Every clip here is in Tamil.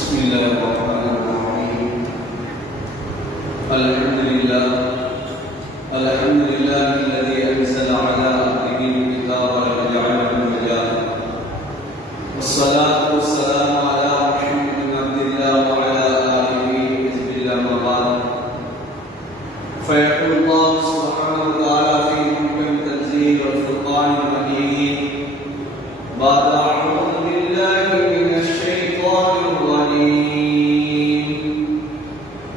بسم الله الرحمن الرحيم. الحمد لله الذي أنزل على عبده الكتاب ولم يجعله عوجا، والصلاة والسلام على محمد بن عبد الله وعلى آله حزب الله وبعد. فيقول الله سبحانه وتعالى في محكم تنزيل والفرقان المجيد بعد أعوذ بالله من الشيطان الرجيم.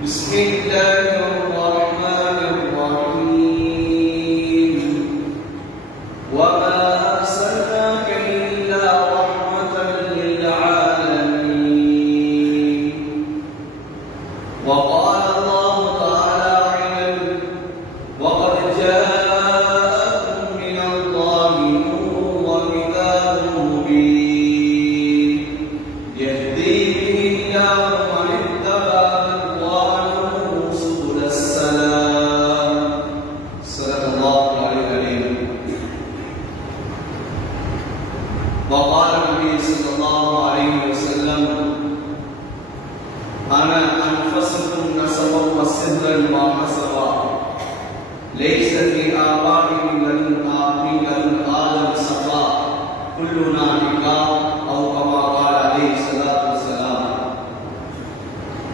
بسم الله الرحمن الرحيم. وما أرسلناك إلا رحمة للعالمين. وقال الله تعالى عنه: وقد جاءكم من الله نور وكتاب مبين يهدي به الله من اتبع رضوانه سبل السلام. صدق الله العلي. وقال النبي صلى الله عليه وسلم: أنا أنفسكم نسبا وسرا وحسبا، ليس في آبائهم لدن آدم صفا، كلنا نكاح، أو كما قال عليه الصلاة والسلام.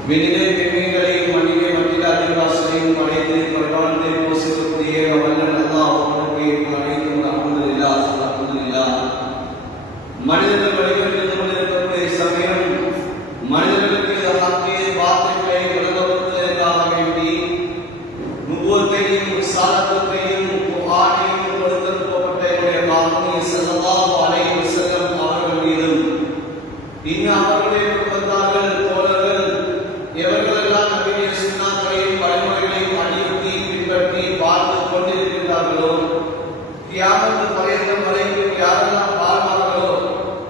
விண்ணிலே விண்மீன்களையும் மண்ணிலே மண்ணில் அதிவாசலையும் படைத்து பரவானத்தை போசிக்கக்கூடிய வல்லன் அல்லாஹ் அவனுக்கு அனைத்தும் அல்ஹம்துலில்லாஹ் அல்ஹம்துலில்லாஹ். மனிதர்கள் வழிபட்டு கொண்டிருக்கக்கூடிய சமயம் மனிதர்களுக்கு ஹக்கை பாத்திலை விளங்கப்படுத்துவதற்காக வேண்டி நுபுவத்தையும் ரிசாலத்தையும் குர்ஆனையும் கொடுக்கப்பட்ட என்னுடைய மாமூனி ஸல்லல்லாஹு அலைஹி வஸல்லம் அவர்கள் மீதும் இன்னும் அவர்களுடைய குடும்பத்தார்கள் தோழர்கள் எவர்களெல்லாம் நபியுடைய சுன்னத்தையும் வழிமுறைகளையும் அடியுறுத்தி பின்பற்றி வாழ்ந்து கொண்டிருக்கின்றார்களோ, கியாமத் பரியந்தம் வரைக்கும் யாரெல்லாம் வாழ்வார்களோ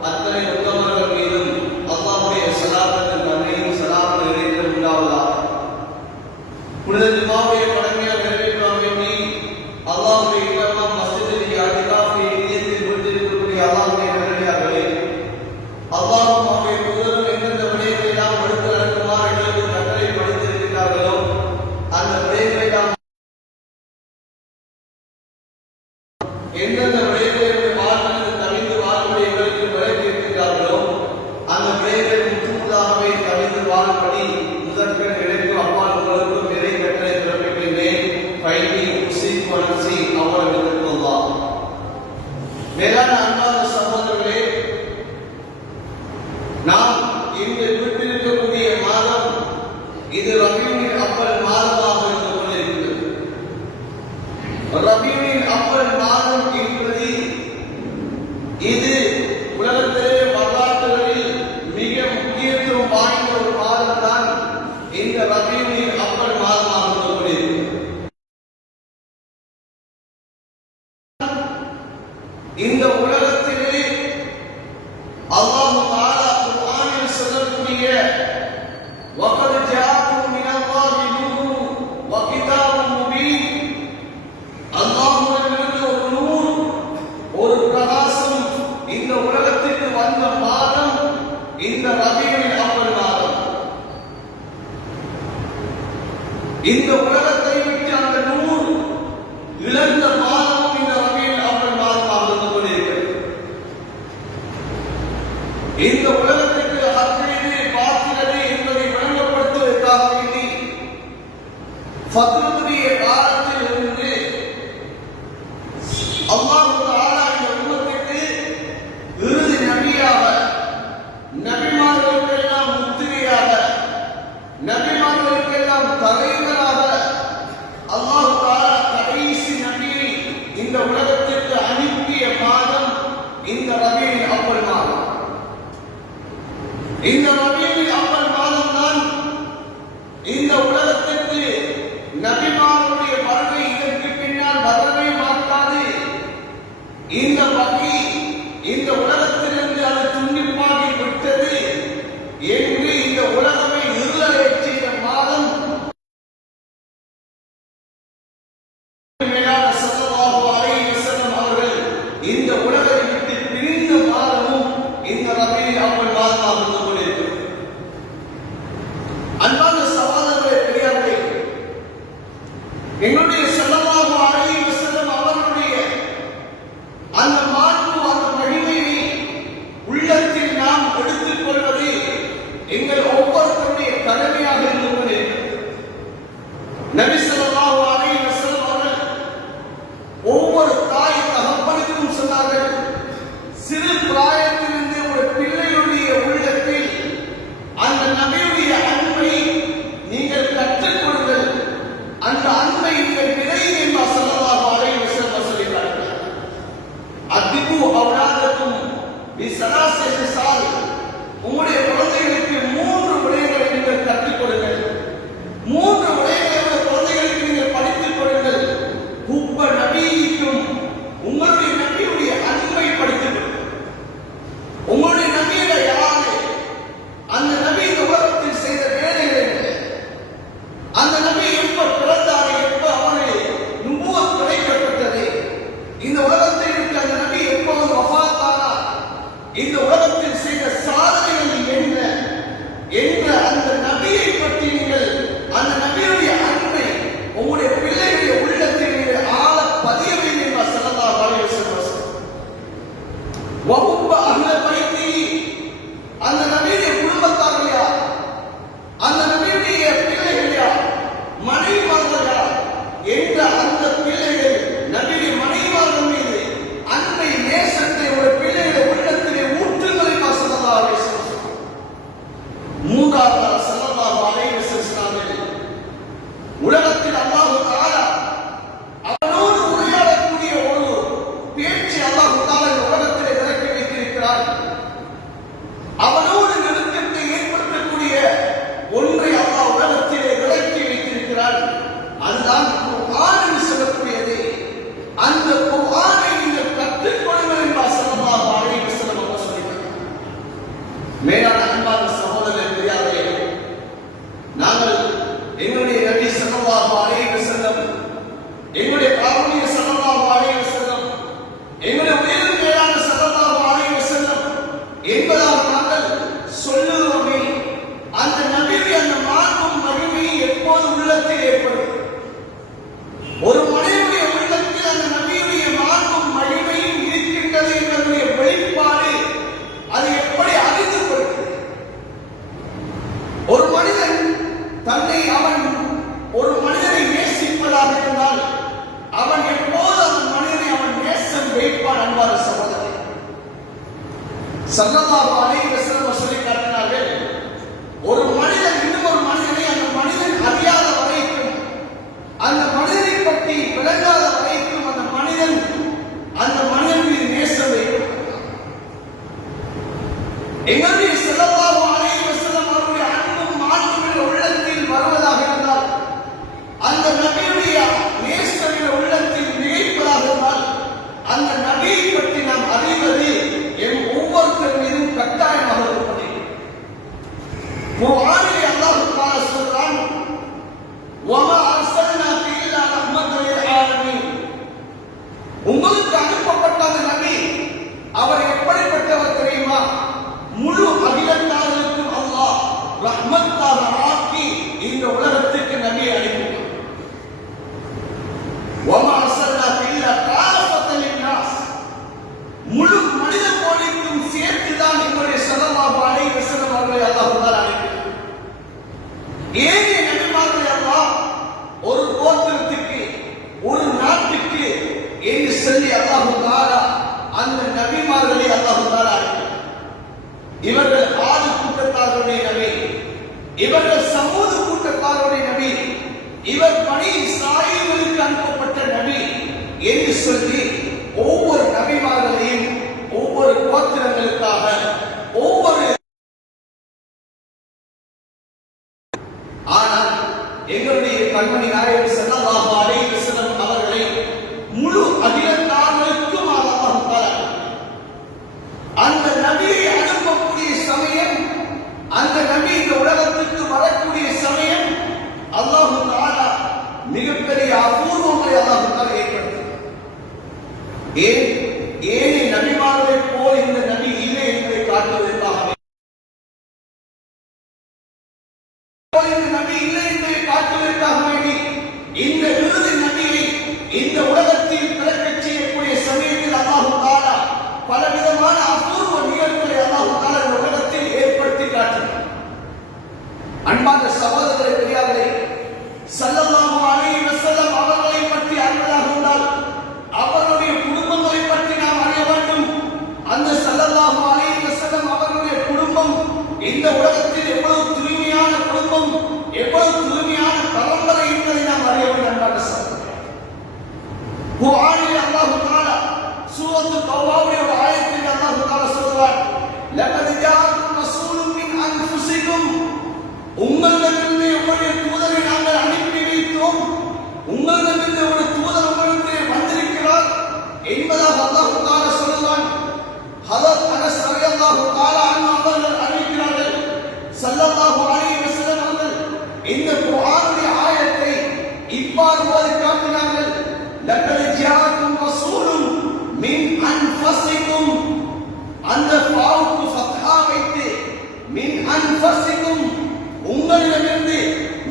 அத்தனை உத்தமர்கள் மீதும் அல்லாஹ்வுடைய ஸலாத்தும் கருணையும் ஸலாமும் நிறைந்து உண்டாவதாக. புனித ஜும்ஆவுடைய கடமையை நிறைவேற்ற வேண்டி அல்லாஹ்வுடைய இல்லம் மஸ்ஜிதில் இஅ்திகாஃபை நியத்தில் விட்டிருக்கக்கூடிய அல்லாஹ்வுடைய நல்லடியார்களே, அல்லாஹ்வும் அவருடைய தூதரும் எந்தெந்த விடயங்களை எல்லாம் எடுத்து நடக்குமாறு எங்களுக்கு கட்டளை படுத்திருக்கிறார்களோ அந்த விடயங்களை எல்லாம் எந்தெந்த விடயங்களை வாழ்ந்து தவிர்த்து வாழும்படி எங்களுக்கு விளக்கி இருக்கிறார்களோ அந்த விடயங்களை முற்றுமுழுதாகவே தவிர்த்து வாழும்படி முதற்கண் எனக்கு அப்பால் உங்களுக்கும் நிறை கட்டளை பிறப்பிக்கின்றேன். ஃபைனி உஸீக் வ நஃப்ஸி அவ்வளவு அல்லாஹ். மேலான அன்பார்ந்த சகோதரர்களே, நாம் இங்கு விட்டிருக்கக்கூடிய மாதம் இது ரபீஉல் அவ்வல் மாதமாக இருந்து கொண்டிருக்கிறது. ரபீஉல் அவ்வல் மாதம் என்பது இது உலகத்திலே வரலாற்றுகளில் மிக முக்கியத்துவம் வாய்ந்த ஒரு மாதம் தான் இந்த ரபீஉல் அவ்வல் மாதமாக இருந்து கொண்டிருக்கிறது. இந்த உலகத்திலே அல்லாஹ் தஆலா குர்ஆனில் சொல்லக்கூடிய وَقَدْ جَاءَكُم مِّنَ اللَّهِ نُورٌ وَكِتَابٌ مُبِينٌ, அல்லாஹ்விடமிருந்து ஒரு நூர், ஒரு பிரகாசம் இந்த உலகத்திற்கு வந்த மாதம் இந்த ரபீஉல் அவ்வல் மாதம். இந்த உலகத்தை விட்டு அந்த நூர் இழந்த மாதம் இந்த ரபீஉல் அவ்வல் மாதமாக இருந்து கொண்டிருக்கிறது. இந்த உலகத்திற்கு ஹக்கீது பாத்திலது என்பதை விளங்கப்படுத்துவதற்காக வேண்டி ஃபத்ருடைய காலத்தில் இருந்து அல்லாஹ் தஆலா இந்த உம்மத்துக்கு இறுதி நபியாக, நபிமார்களுக்கெல்லாம் முத்திரையாக, நபிமார்களுக்கெல்லாம் தலைவராக அல்லாஹ் தஆலா கடைசி நபியை இந்த உலகத்திற்கு அனுப்பிய மாதம் இந்த ரபீஉல் அவ்வல் மாதம். இந்த ரபீஉல் அவ்வல் மாதம் தான் இந்த உலகத்திற்கு நபிமார்களுடைய வருகை இதற்கு பின்னால் வரவே மாட்டாது. இந்த வகை இந்த உலகத்திலிருந்து அது துண்டிப்பாகி விட்டது என்று இந்த உலகமே இருளடையச் செய்த மாதம் ஸல்லல்லாஹு அலைஹி வஸல்லம் அவர்கள் இந்த உலகத்தை விட்டு பிரிந்த மாதமும் இந்த ரபீஉல் அவ்வல் மாதமாக இருந்து கொண்டிருக்கிறது. விநாசேஷால் உங்களுடைய குழந்தைகளுக்கு 3 விடயங்களை நீங்கள் கற்றுக் கொடுங்கள். 3 விடயங்களை குழந்தைகளுக்கு நீங்கள் படித்துக் கொடுங்கள். குப்ப நபிக்கும் உங்களுடைய நபியுடைய அன்பை படித்துக் கொடுங்கள். உங்களுடைய நபியிட யாரு? அந்த நபி இந்த உலகத்தில் செய்த வேலைகள் என்ன? அந்த நபி எப்ப பிறந்தாரு? எப்ப அவரு நுபுவத் கிடைக்கப்பட்டது? இந்த உலகத்தில் இருக்க அந்த நபி எப்போது வஃபாத்தானார்? இந்த உலகத்தில் செய்த சாதனைகள் என்ன என்ற அந்த நபியை பற்றி நீங்கள் அந்த நபியுடைய அன்பை உங்களுடைய பிள்ளைகளுடைய உள்ளத்தில் நீங்கள் ஆழ பதிய வேண்டும். ஸல்லல்லாஹு அலைஹி வஸல்லம் வஹுப்ப அஹ்ல பைத்தி, அந்த நபியுடைய குடும்பத்தார்கள் யார்? அந்த நபியுடைய பிள்ளைகள் யார்? மனைவிமார்கள் யார்? என்ற அந்த பிள்ளைகள் நபியுடைய மனைவிமார்கள் மீது அன்பை நேசத்தை ஒரு பிள்ளைகளை உள்ளத்திலே ஊற்றுங்களை ஸல்லல்லாஹு அலைஹி வஸல்லம். மூன்றாவது ஸல்லல்லாஹு அலைஹி வஸல்லம் உலகத்தில் அல்லாஹ் தஆலா அவனோடு உரையாடக்கூடிய ஒரு பேச்சு அல்லாஹ் தஆலா உலகத்திலே இறக்கி வைத்திருக்கிறார். அவனோடு நெருக்கத்தை ஏற்படுத்தக்கூடிய ஒன்றை அல்லாஹ் உலகத்திலே இறக்கி வைத்திருக்கிறார். அதுதான் குர்ஆன் என்று சொல்லக்கூடியது. அந்த குர்ஆனை நீங்கள் கற்றுக் கொடுங்கள் என்று ஸல்லல்லாஹு அலைஹி வஸல்லம் அவர்கள் சொல்லியிருக்கிறார். மேலான அன்பான சகோதரர்களே, பெரியார்களே, நாங்கள் எங்களுடைய நபி ஸல்லல்லாஹு அலைஹி வஸல்லம், எங்களுடைய காரூணிய ஸல்லல்லாஹு அலைஹி வஸல்லம், எங்களுடைய உயிரின் மேலான ஸல்லல்லாஹு அலைஹி வஸல்லம் என்பதாக நாங்கள் சொல்லுவோமே, அந்த நபியுடைய அந்த மாண்பும் மகிமையும் எப்போது உள்ளத்தில் ஏற்படும்? ஒரு மனிதனுடைய உள்ளத்தில் அந்த நபியுடைய மாண்பும் மகிமையும் இருக்கின்றது என்பதுடைய வெளிப்பாடு அது எப்படி அறிந்து கொள்கிறது? ஒரு மனிதன் தன்னை ஒரு மனிதனை நேசிப்பதாக இருந்தால் அவன் எப்போது அந்த மனிதனை அவன் நேசம் வைப்பான். அன்பான சகோதரர், ஸல்லல்லாஹு அலைஹி வஸல்லம் சொல்லி காட்டினார்கள், ஒரு மனிதன் இன்னும் ஒரு மனிதனை அந்த மனிதன் அறியாத வரைக்கும், அந்த மனிதனை பற்றி விளங்காத வரைக்கும் அந்த மனிதன் மீது நேசம் வைக்கும். எங்களுடைய ஸல்லல்லாஹு அலைஹி வஸல்லம் அவருடைய அன்பும் மாண்பும் உள்ளத்தில் வருவதாக இருந்தால், அந்த நபியுடைய நேசம் உள்ளத்தில் மிகைப்பதாக இருந்தால், அந்த நபியை பற்றி நாம் அறிவது என் ஒவ்வொருத்தர் மீதும் கட்டாயமாக இருப்பது. குர்ஆனிலே அல்லாஹ் தஆலா சொல்றான், வமா அர்ஸல்னாக இல்லா ரஹ்மத்தல் லில் ஆலமீன். உங்களுக்கு அனுப்பப்பட்ட அந்த நபி அவர் எப்படிப்பட்டவர் தெரியுமா? முழு அகிலத்தார்களுக்கும் அல்லாஹ் ரஹ்மத்தாக ஆக்கி இந்த உலகத்துக்கு நபியை அனுப்பினார். வமா அர்ஸல்னாக இல்லா காஃபத்தல் லின்னாஸ், முழு மனித கோடிக்கும் சேர்த்துதான் எங்களுடைய ஸல்லல்லாஹு அலைஹி வஸல்லம் அவர்களை அல்லாஹ் தஆலா அனுப்பினார். ஏனைய நபிமார்களை அல்லாஹ் ஒரு கோத்திரத்துக்கு, ஒரு நாட்டுக்கு என்று சொல்லி அல்லாஹ் தஆலா அந்த நபிமார்களை அல்லாஹ் தஆலா அனுப்பினார். இவர்கள் ஆது கூட்டத்தார்களுடைய நபி, இவர்கள் சமூக கூட்டத்தார்களுடைய நபி, இவர் பனி இஸ்ராயீலுக்கு அனுப்பப்பட்ட நபி என்று சொல்லி ஒவ்வொரு நபிமார்களையும் ஒவ்வொரு கோத்திரங்களுக்காக ஒவ்வொரு. ஆனால் எங்களுடைய கண்மணி நாயகம் ஸல்லல்லாஹு அலைஹி வஸல்லம் அவர்களை முழு அகிலத்தார்களுக்கும் அல்லாஹ் தஆலா அந்த நபியை அனுப்பக்கூடிய சமயம், அந்த நபி இந்த உலகத்துக்கு வரக்கூடிய சமயம் அல்லாஹ் தஆலா மிகப்பெரிய அபூர்வங்களை அல்லாஹ் தஆலா ஏற்படுத்தினார். லகத் ஜாஅக்கும் ரசூலும் மின் அன்ஃபுசிக்கும், உங்களிடமிருந்து உங்களுடைய தூதரை நாங்கள் அனுப்பி வைத்தோம், உங்களிடமிருந்து ஒரு தூதர் உங்களுக்கு வந்திருக்கிறார் என்பதாக அல்லாஹ் தஆலா சொல்கிறான். ஹதரத் அனஸ் ரலியல்லாஹு தஆலா அன்ஹு அவர்கள் அறிவிக்கிறார்கள், ஸல்லல்லாஹு அலைஹி வஸல்லம் அவர்கள் இந்த குர்ஆனுடைய ஆயத்தை இவ்வாறு ஓதி காட்டினார்கள். லகத் ஜாஅக்கும் ரசூலும் மின் அன்ஃபுசிக்கும், அந்த ஃபாவுக்கு ஃபத்ஹா வைத்து மின் அன்ஃபுசிக்கும், உங்களிடமிருந்து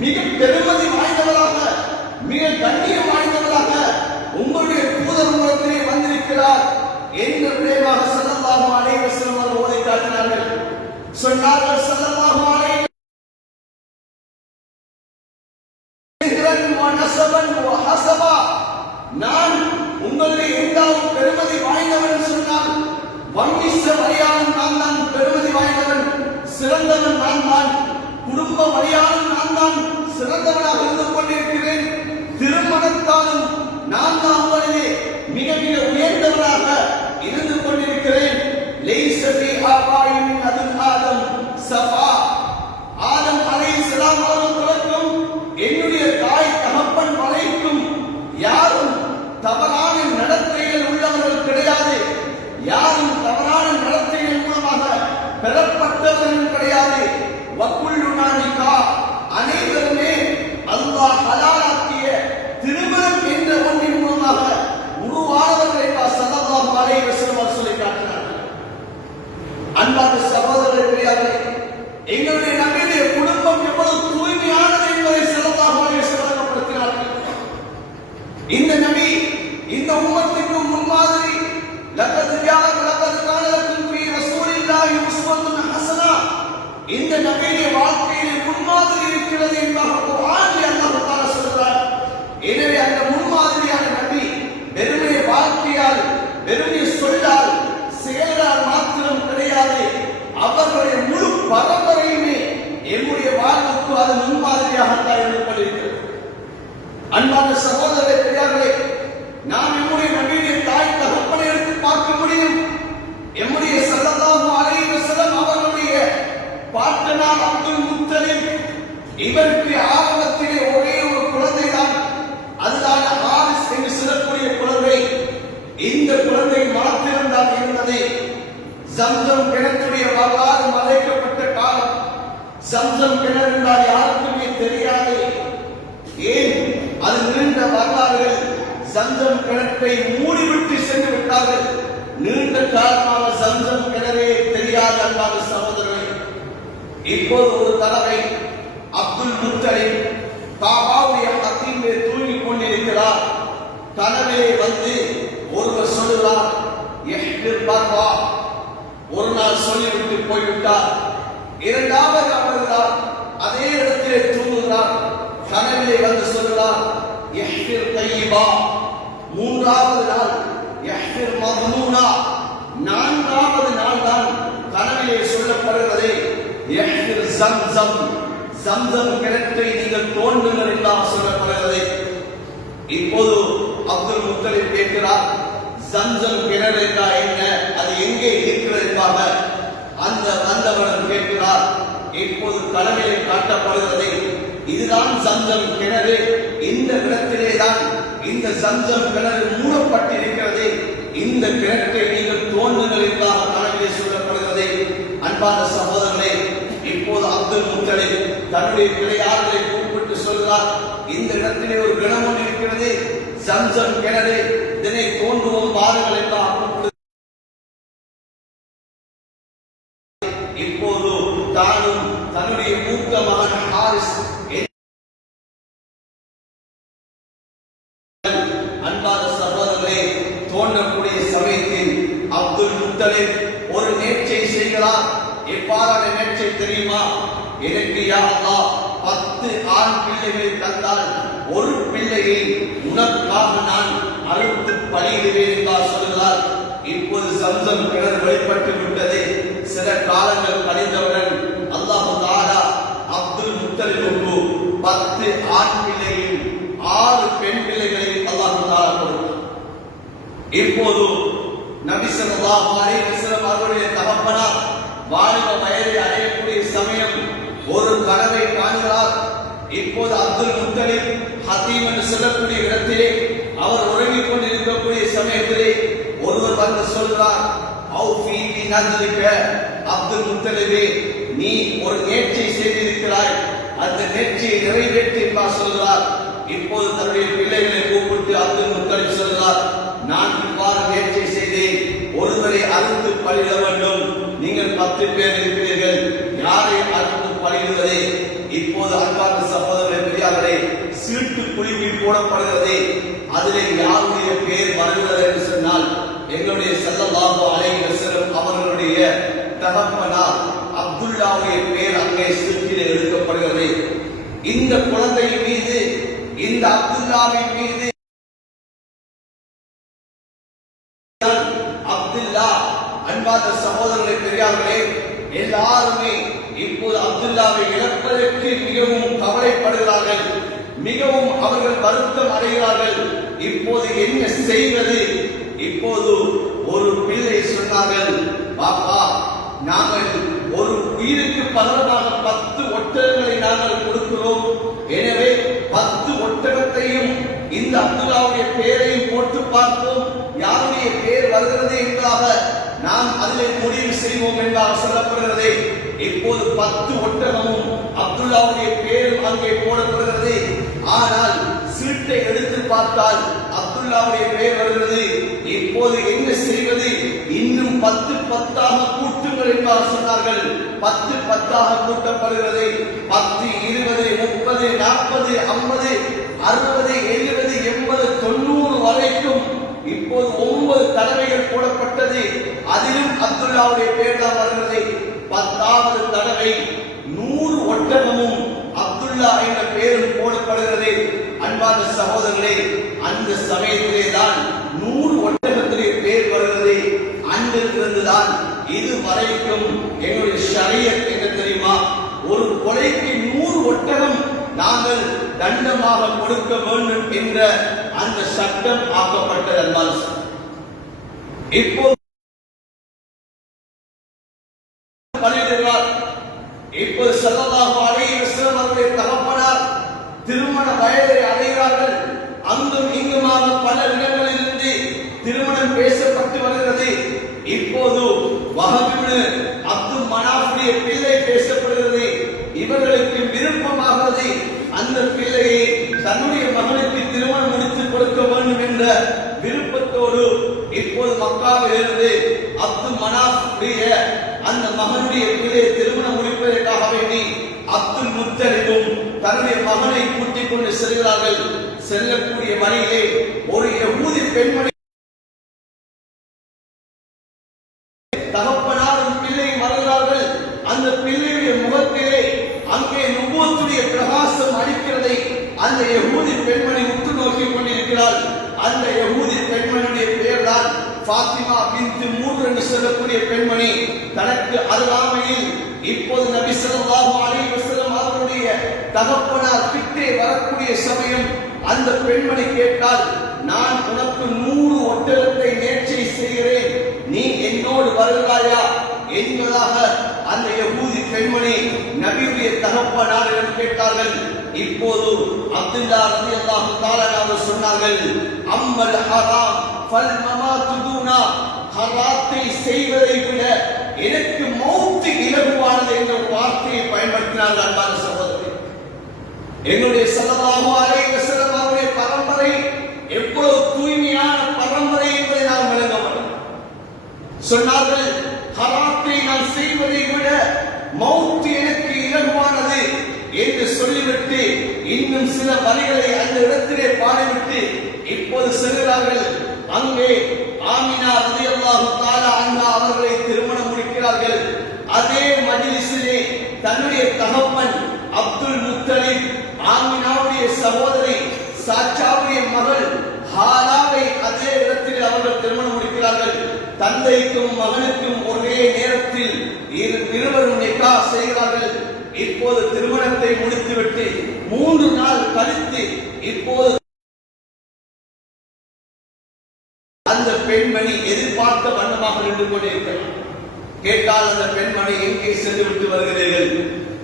மிக பெருமதி வாய்ந்தவராக மிக கண்ணியம் வாய்ந்தவராக உங்களுடைய தூதர் உங்களிடத்திலே வந்திருக்கிறார் என்று பிரேமாக ஸல்லல்லாஹு அலைஹி வஸல்லம் அவர்கள் ஓதி காட்டினார்கள். சொன்னார்கள் ஸல்லல்லாஹு அலைஹி வஸல்லம், நான் உங்களுடைய எந்தாவது பெருமதி வாய்ந்தவன் சொன்னால் வம்மிச வழியாளன் நான் தான் பெருமதி வாய்ந்தவன், சிறந்தவன் நான் தான், குடும்ப வழியாளன் நான் தான் சிறந்தவனாக இருந்து கொண்டிருக்கிறேன், திருமணத்தாலும் நான் தான் உங்களிலே மிக மிக உயர்ந்தவனாக இருந்து கொண்டிருக்கிறேன். லைஸ ஃபீ ஆபாயின் அதுல் ஆதம் ஸஃபா, ஆதம் அலைஹிஸ்ஸலாம் அவர்கள் தொடக்கம் என்னுடைய தாய் தகப்பன் வரைக்கும் யாரும் தவறான நடத்தைகள் உள்ளவர்கள் கிடையாது, யாரும் தவறான நடத்தைகள் மூலமாக பெறப்பட்டவர்கள் கிடையாது. வக்குல்லுனா நிகா, அனைவருமே அல்லாஹ் ஹலாலாக்கிய திருமணம் என்ற ஒன்றின் மூலமாக உருவானவர்களை ஸல்லல்லாஹு அலைஹி வஸல்லம் சொல்லி காட்டினார்கள். அன்பார்ந்த சகோதரர்களே, பெரியார்களே, எங்களுடைய நபியுடைய குடும்பம் எவ்வளவு தூய்மையானது என்பதை ஸல்லல்லாஹு அலைஹி வஸல்லம் விளக்கப்படுத்தினார்கள். இந்த நபி இந்த உம்மத்துக்கு முன்மாதிரி. லகத் கான லக்கும் ஃபீ ரசூலில்லாஹி உஸ்வத்துன் ஹஸனா, இந்த நபியுடைய வாழ்க்கையில் முன்மாதிரி இருக்கிறது என்பதாக குர்ஆனில் அல்லாஹ் தஆலா சொல்கிறார். எனவே அந்த முன்மாதிரியான நபி வெறுமனே வாழ்க்கையால் வெறுமனே சொல்லால் செயலால் மாத்திரம் கிடையாது, அவர்களுடைய முழு பரம்பரையுமே என்னுடைய வாழ்வுக்கு அது முன்மாதிரியாகத்தான் இருந்து கொண்டிருக்கிறது. அன்பான சகோதரர்களே, பெரியார்களே, நாம் நம்முடைய நபியுடைய தாய் தகப்பனை எடுத்து பார்க்க முடியும். நம்முடைய ஸல்லல்லாஹு அலைஹி வஸல்லம் அவர்களுடைய பாட்டனார் அப்துல் முத்தலிப், இவருக்கு ஆரம்பத்திலே ஒரே ஒரு குழந்தை தான், அதுதான் ஹாரிஸ் என்று சொல்லக்கூடிய குழந்தை. இந்த குழந்தை மலத்திருந்தான் இருந்தது. ஜம்சம் கிணற்றுடைய வரலாறு மறைக்கப்பட்ட காலம். ஜம்சம் கிணறு என்றால் யாருக்குமே தெரியாது. ஏன்? அது நீண்ட வரலாறுகள். ஜம்சம் கிணற்றை மூடிவிட்டு சென்று விட்டார்கள். நீண்ட காலமாக ஜம்சம் கிணறே தெரியாத அன்பான சகோதரர்களே, இப்போது ஒரு தடவை அப்துல் முத்தலிப் காபாவுடைய ஹத்தீமிலே தூங்கிக் கொண்டிருக்கிறார். கனவிலே வந்து ஒருவர் சொல்லுகிறார், எஹ்திர் பர்வா. ஒரு நாள் சொல்லிவிட்டு போய்விட்டார். இரண்டாவது அமர்கிறார், அதே இடத்திலே தூங்குகிறார். கனவிலே வந்து சொல்லுகிறார், எஹ்திர் தையிபா. மூன்றாவது நாள் எஹ்திர் மத்மூனா. நான்காவது நாள் தான் கனவிலே சொல்லப்படுகிறது, எஹ்திர் ஜம்சம். ஜம்சம் கிணற்றை நீங்கள் தோண்டுங்கள் என்றாக சொல்லப்படுகிறது. இப்போது அப்துல் முத்தலிப் கேட்கிறார், ஜம்சம் கிணறு என்றால் என்ன, அது எங்கே இருக்கிறது என்பாக அந்த வந்தவன் கேட்கிறார். இப்போது கனவிலே காட்டப்படுகிறது, இதுதான் ஜம்சம் கிணறு, இந்த இடத்திலே தான் இந்த ஜம்சம் கிணறு மூடப்பட்டிருக்கிறது, இந்த கிணற்றை நீங்கள் தோண்டுங்கள் என்பதாக கனவிலே சொல்லப்படுகிறது. அன்பான சகோதரர்களே, இப்போது அப்துல் முத்தலிப் தன்னுடைய பிள்ளையார்களை கூப்பிட்டு சொல்கிறார், இந்த இடத்திலே ஒரு கிணம் ஒன்று இருக்கிறது, ஜம்சம் கிணறு, இதனை தோண்டுவோம் பாருங்கள் என்றார். இப்போது தானும் தன்னுடைய மூத்த மகன் ஹாரிஸ், அன்பான சகோதரர்களே, தோன்றக்கூடிய சமயத்தில் அப்துல் முத்தலிப் ஒரு நேர்ச்சை செய்கிறார். எவ்வாறான நேர்ச்சை தெரியுமா? எனக்கு யா அல்லாஹ் 10 ஆண் பிள்ளைகளை தந்தால் ஒரு பிள்ளையை உனக்காக நான் அறுத்து பலியிடுவேன் என்று சொல்கிறார். இப்போது ஜம்சம் கிணறு வெளிப்பட்டு விட்டது. சில காலங்கள் கழிந்தவுடன் அல்லாஹ் தஆலா அப்துல் முத்தலிபுக்கு 10 ஆண் பிள்ளையும் 6 பெண் பிள்ளைகளையும் அல்லாஹ் தஆலா கொடுத்தார். இப்போது நபி ஸல்லல்லாஹு அலைஹி வஸல்லம் அவருடைய தகப்பனார் வாலிப வயதை அடையக்கூடிய சமயம் ஒரு கனவை காண்கிறார். இப்போது அப்துல் முத்தலிப் ஹத்தீம் என்று சொல்லக்கூடிய இடத்திலே அவர் உறங்கிக் கொண்டிருக்கக்கூடிய சமயத்திலே ஒருவர் வந்து சொல்கிறார், அப்துல் முத்தலிபே, நீ ஒரு நேர்ச்சை செய்திருக்கிறாய், அந்த நேர்ச்சியை நிறைவேற்றி சொல்கிறார். இப்போது தன்னுடைய பிள்ளைகளை கூப்பிட்டு அப்துல் முத்தலிப் சொல்கிறார், நான் இவ்வாறு நேர்ச்சை செய்தேன், ஒருவரை அறுத்து பலியிட வேண்டும், நீங்கள் 10 பேர் இருக்கிறீர்கள், யாரை அறுத்து பலியிடுவதே? இப்போது அன்பார்ந்த சகோதரர்களே, பெரியார்களே, சீட்டு குலுக்கி போடப்படுகிறது. அதிலே யாருடைய பேர் வருகிறது என்று சொன்னால் எங்களுடைய ஸல்லல்லாஹு அலைஹி வஸல்லம் அவர்களுடைய தகப்பனார் அப்துல்லாவுடைய பேர் அங்கே சீட்டில் எடுக்கப்படுகிறது. இந்த குழந்தை மீது, இந்த அப்துல்லாவின் மீது அப்துல்லா, அன்பார்ந்த சகோதரர்களே, பெரியார்களே, எல்லாருமே இப்போது அப்துல்லாவை இழப்பதற்கு மிகவும் கவலைப்படுகிறார்கள், மிகவும் அவர்கள் வருத்தம் அடைகிறார்கள். இப்போது என்ன செய்வது? இப்போது ஒரு பிள்ளை சொன்னார்கள், பாப்பா, நாங்கள் ஒரு உயிருக்கு பகரமாக 10 ஒட்டகங்களை நாங்கள் கொடுக்கிறோம், எனவே 10 ஒட்டகத்தையும் இந்த அப்துல்லாவுடைய பெயரையும் போட்டு பார்ப்போம், யாருடைய பெயர் வருகிறது என்பதாக நாம் அதில் முடிவு செய்வோம் என்பதாக சொல்லப்படுகிறது. இப்போது 10 ஒட்டகமும் அப்துல்லாவுடைய பெயரும் அங்கே போடப்படுகிறது. ஆனால் சீட்டை எடுத்து பார்த்தால் அப்துல்லாவுடைய பெயர் வருகிறது. இப்போது என்ன செய்வது? இன்னும் 10 10ஆக கூட்டுங்கள் என்பதாக சொன்னார்கள். 10 10ஆக கூட்டப்படுகிறது. 10 20 30 40 50 60 70 80 90 வரைக்கும் இப்போது 9 தடவைகள் போடப்பட்டது. அதிலும் அப்துல்லாவுடைய பெயர் தான் வருகிறது. 10ஆவது தடவை 100 ஒட்டகமும் அப்துல்லா என்ற பெயரும் போடப்படுகிறது. அன்பான சகோதரர்களே, அந்த சமயத்திலே தான் 100 ஒட்டகத்திலே பெயர் வருகிறது. அன்றிலிருந்து தான் இது வரைக்கும் எங்களுடைய ஷரியத் என்ன தெரியுமா? ஒரு கொலைக்கு 100 ஒட்டகம் நாங்கள் தண்டமாக கொடுக்க வேண்டும் என்ற அந்த சட்டம் ஆக்கப்பட்டது. அன்பான இப்போ இப்போது ஸல்லல்லாஹு அலைஹி வஸல்லம் அவருடைய தகப்பனார் திருமண வயதை அடைகிறார்கள். அங்கும் இங்குமாக பல இடங்களிலிருந்து திருமணம் பேசப்பட்டு வருகிறது. இப்போது வஹப் இப்னு அப்துல் மனாஃபுடைய பிள்ளை பேசப்படுகிறது. இவர்களுக்கு விருப்பமாகிறது அந்த பிள்ளையை தன்னுடைய மகனுக்கு திருமணம் முடித்து கொடுக்க வேண்டும் என்ற விருப்பத்தோடு இப்போது மக்காவிலிருந்து அப்துல் மனாஃபுடைய அந்த மகனுடைய பிள்ளையை திருமணம் முடிப்பதற்காக வேண்டி அப்துல் முத்தலிபும் தன்னுடைய மகனை கூட்டிக் கொண்டு செல்கிறார்கள். செல்லக்கூடிய வழியிலே ஒரு யஹூதி பெண்மணி தகப்பனாரும் பிள்ளை வருகிறார்கள். அந்த பிள்ளையுடைய முகத்திலே அங்கே நுபுவத்துடைய பிரகாசம் அளிக்கிறதை அந்த யஹூதி பெண்மணி உற்று நோக்கி கொண்டிருக்கிறாள். அந்த யஹூதி பெண்மணியுடைய பெயர் தான் ஃபாத்திமா பின்த் மூர் என்று சொல்லக்கூடிய பெண்மணி. தனக்கு அருகாமையில் இப்போது நபி ஸல்லல்லாஹு அலைஹி வஸல்லம் அவருடைய தகப்பனார் கிட்டே வரக்கூடிய சமயம் அந்த பெண்மணி கேட்டால், நான் உனக்கு 100 ஒட்டகத்தை நேர்ச்சை செய்கிறேன், நீ என்னோடு வருகிறாயா என்பதாக அந்த யஹூதி பெண்மணி நபியுடைய தகப்பனாரிடம் கேட்டார்கள். இப்போது அப்துல்லா ரலியல்லாஹு தஆலா அவர்கள் சொன்னார்கள், அம்மல் ஹராம் ஃபல் மமாத்து தூனா, ஹராத்தை செய்வதை விட எனக்கு மௌத் இலகுவானது என்ற வார்த்தையை பயன்படுத்தினார்கள். அன்பான சகோதரர்களே, எங்களுடைய ஸல்லல்லாஹு அலைஹி வஸல்லம் அவருடைய பரம்பரை எவ்வளவு தூய்மையான பரம்பரை என்பதை நாம் விளங்க வேண்டும். சொன்னார்கள், ஹராத்தை நான் செய்வதை விட மௌத் எனக்கு இலகுவானது என்று சொல்லிவிட்டு இன்னும் சில வரிகளை அந்த இடத்திலே பாடிவிட்டு இப்போது செல்கிறார்கள். அங்கே ஆமினா ரலியல்லாஹு தஆலா அன்ஹா அவர்களை திருமணம் முடிக்கிறார்கள். அதே மஜ்லிஸிலே தன்னுடைய தகப்பன் அப்துல் முத்தலிப் ஆமினாவுடைய சகோதரி சாச்சாவுடைய மகள் ஹாலாவை அதே இடத்தில் அவர்கள் திருமணம் முடிக்கிறார்கள். தந்தைக்கும் மகனுக்கும் ஒரே நேரத்தில் இருவரும் நிக்கா செய்கிறார்கள். இப்போது திருமணத்தை முடித்துவிட்டு 3 நாள் கழித்து இப்போது அந்த பெண்மணி எதிர்பார்த்த வண்ணமாக நின்று கொண்டிருக்கிறார். கேட்டால் அந்த பெண்மணி எங்கே சென்று விட்டு வருகிறீர்கள்?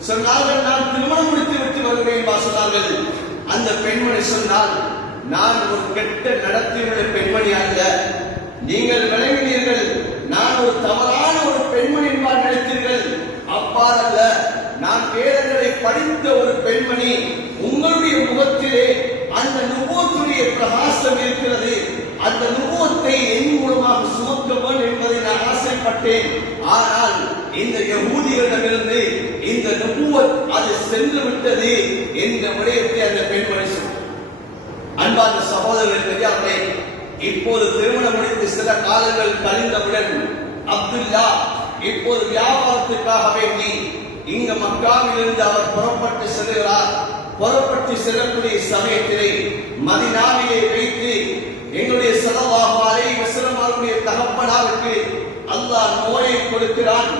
சொன்னார்கள், நான் திருமணம் முடித்து விட்டு வருகிறேன் சொன்னார்கள். அந்த பெண்மணி சொன்னால், நான் ஒரு கெட்ட நடத்தியுள்ள பெண்மணி அல்ல, நீங்கள் விளங்கினீர்கள், நான் ஒரு தவறான ஒரு பெண்மணி என்பார் நினைத்தீர்கள். அவ்வாறல்ல, நான் வேதங்களை படித்த ஒரு பெண்மணி. உங்களுடைய முகத்திலே அந்த நுபுவத்துடைய பிரகாசம் இருக்கிறது. அந்த நுபுவத்தை என் மூலமாக சுமக்க வேண்டும் என்பதை நான் ஆசைப்பட்டேன். ஆனால் இந்த யகூதிகளிடமிருந்து இந்த நுபுவத் அது சென்று விட்டது என்ற விடயத்தை அந்த பெண்மணி சொன்னார். அன்பார்ந்த சகோதரர்கள், பெரியார்களே, இப்போது திருமணம் முடித்து சில காலங்கள் கழிந்தவுடன் அப்துல்லா இப்போது வியாபாரத்துக்காக வேண்டி இங்க மக்காவிலிருந்து அவர் புறப்பட்டு செல்கிறார். புறப்பட்டு செல்லக்கூடிய சமயத்திலே மதீனாவிலே வைத்து எங்களுடைய ஸல்லல்லாஹு அலைஹி வஸல்லம் அவருடைய தகப்பனாருக்கு அல்லாஹ் நோயை கொடுக்கிறான்.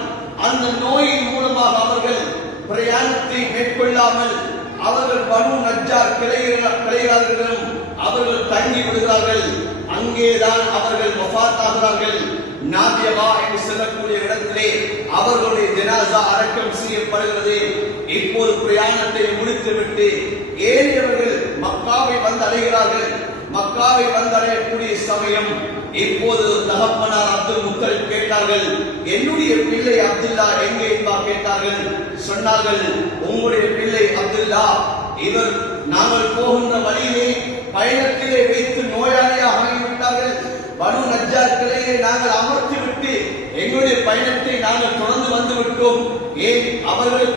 அந்த நோயின் மூலமாக அவர்கள் பிரயாணத்தை மேற்கொள்ளாமல் அவர்கள் பனு நஜ்ஜார் கிளையாளர்களும் அவர்கள் தங்கி விடுகிறார்கள். அங்கேதான் அவர்கள் வஃபாத் ஆகிறார்கள். நாதியவா என்று சொல்லக்கூடிய இடத்திலே அவர்களுடைய ஜனாசா அடக்கம் செய்யப்படுகிறது. இப்போது பிரயாணத்தை முடித்துவிட்டு ஏறியவர்கள் மக்காவை வந்து அடைகிறார்கள். மக்காவை வந்து அடையக்கூடிய சமயம் இப்போது தகப்பனார் அப்துல் முத்தலிப் கேட்டார்கள், என்னுடைய பிள்ளை அப்துல்லா எங்கே என்பா கேட்டார்கள். சொன்னார்கள், உங்களுடைய பிள்ளை அப்துல்லா இவர் நாங்கள் போகின்ற வழியிலே பயணத்திலே வைத்து நோயாளியாக ஆகிவிட்டார்கள். பனு நஜ்ஜார் கிளையை நாங்கள் அமர்த்தி விட்டு எங்களுடைய பயணத்தை நாங்கள் தொடர்ந்து வந்து விட்டோம். ஏன் அவர்கள்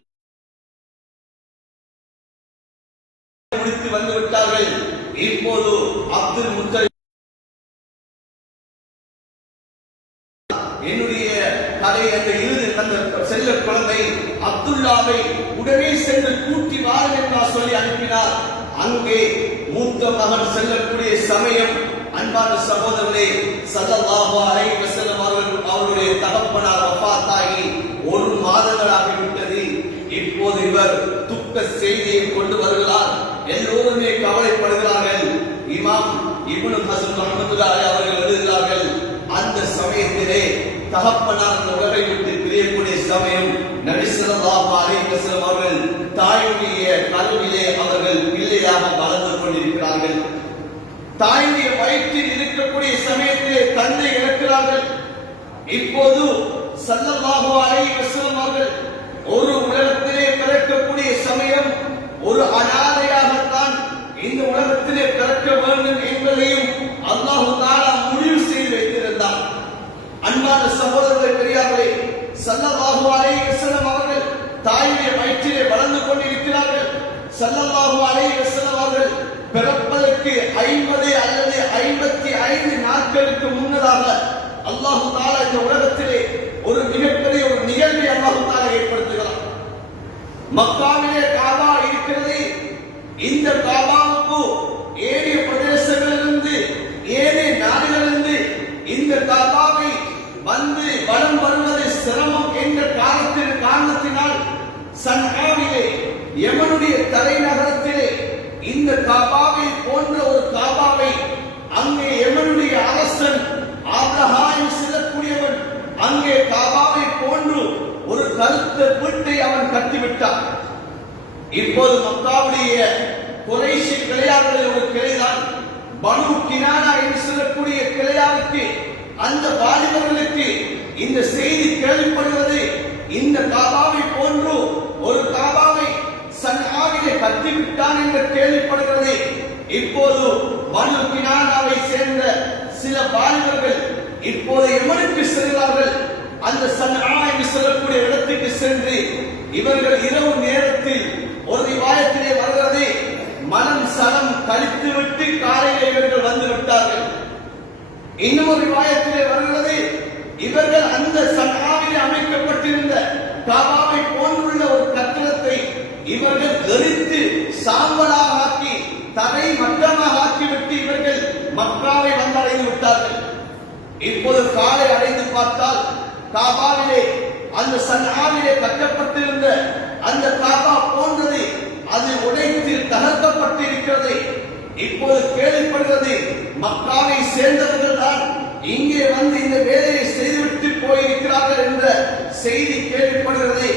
முடித்து வந்து விட்டார்கள். இப்போது அப்துல் முத்தலிப் என்னுடைய கதை அந்த இறுதி அந்த செல்ல குழந்தை அப்துல்லாவை உடனே சென்று கூட்டி வாருங்கள் என்று சொல்லி அனுப்பினார். அங்கே மூத்த மகன் செல்லக்கூடிய சமயம் அன்பான சகோதரர்களே, ஸல்லல்லாஹு அலைஹி வஸல்லம் அவருடைய தகப்பனார் வஃபாத் ஆகி 1 மாதங்களாகிவிட்டது. இப்போது இவர் துக்க செய்தியை கொண்டு வருகிறார். எல்லோருமே கவலைப்படுகிறார்கள். இமாம் இப்னு ஹஸன் ரஹ்மத்துல்லாஹி அவர்கள் எழுதுகிறார்கள், அந்த சமயத்திலே தகப்பனார் இந்த உலகை விட்டு பிரியக்கூடிய சமயம் நபி ஸல்லல்லாஹு அலைஹி வஸல்லம் அவர்கள் தாயுடைய கருவிலே அவர்கள் பிள்ளையாக வளர்ந்து கொண்டிருக்கிறார்கள். தாயுடைய வயிற்றில் இருக்கக்கூடிய சமயத்திலே தந்தை இறக்கிறார்கள். இப்போது ஸல்லல்லாஹு அலைஹி வஸல்லம் அவர்கள் ஒரு உலகத்திலே பிறக்கக்கூடிய சமயம் ஒரு அனாதையாகத்தான் இந்த உலகத்திலே பிறக்க வேண்டும் என்பதையும் அல்லாஹ் தஆலா முடிவு செய்து வைத்திருந்தார். அன்பான சகோதரர்களே, பெரியார்களே, ஸல்லல்லாஹு அலைஹி வஸல்லம் அவர்கள் தாயுடைய வயிற்றிலே வளர்ந்து கொண்டிருக்கிறார்கள். ஸல்லல்லாஹு அலைஹி வஸல்லம் அவர்கள் பிறப்பதற்கு 50 அல்லது 55 நாட்களுக்கு முன்னதாக அல்லாஹ் தஆலா இந்த உலகத்திலே ஒரு மிகப்பெரிய ஒரு நிகழ்வை அல்லாஹ் தஆலா ஏற்படுத்துகிறார். மக்காவிலே காபா இருக்கிறது. இந்த காபாவுக்கு ஏனைய பிரதேசங்களிலிருந்து ஏனைய நாடுகளிலிருந்து இந்த காபாவை வந்து வலம் வருவது சிரமம் என்ற காரணத்தினால் சன்ஆவிலே யமனுடைய தலைநகரத்திலே இந்த காபாவை போன்ற ஒரு காபாவை அங்கே யமனுடைய அரசன் ஆபிரகாம் செல்லக்கூடியவன் அங்கே காபாவை போன்று ஒரு கருத்த வீட்டை அவன் கட்டிவிட்டான். இப்போது மக்காவுடைய குறைஷி கிளையாளர்கள் ஒரு கிளைதான் பனு கினானா என்று சொல்லக்கூடிய கிளையாவுக்கு அந்த வாலிபர்களுக்கு இந்த செய்தி கேள்விப்படுவது, இந்த காபாவை போன்று ஒரு காபாவை சன்ஆவிலே கட்டிவிட்டான் என்று கேள்விப்படுகிறது. இப்போது பனு கினானாவை சேர்ந்த சில வாலிபர்கள் இப்போது யமனுக்கு செல்கிறார்கள். அந்த சன்ஆ என்று சொல்லக்கூடிய இடத்துக்கு சென்று இவர்கள் இரவு நேரத்தில் ஒரு ரிவாயத்திலே வருகிறது, மனம் சலம் கழித்து விட்டு காலையிலே இவர்கள் வந்து விட்டார்கள். இன்னொரு ரிவாயத்திலே வருகிறது, இவர்கள் அந்த சன்ஆவிலே அமைக்கப்பட்டிருந்த காபாவை போன்றுள்ள ஒரு கட்டடத்தை இவர்கள் எரித்து சாம்பலாக ஆக்கி தரை மட்டமாக ஆக்கிவிட்டு இவர்கள் மக்காவை வந்தடைந்து விட்டார்கள். இப்போது காலை அடைந்து பார்த்தால் காபாவிலே அந்த சன்ஆவிலே கட்டப்பட்டிருந்த அந்த காபா போன்றது அது உடைத்து தகர்க்கப்பட்டிருக்கிறது. இப்போது கேள்விப்படுகிறது, மக்காவை சேர்ந்தவர்கள் தான் இங்கே வந்து இந்த வேலையை செய்துவிட்டு போயிருக்கிறார்கள் என்ற செய்தி கேள்விப்படுகிறது.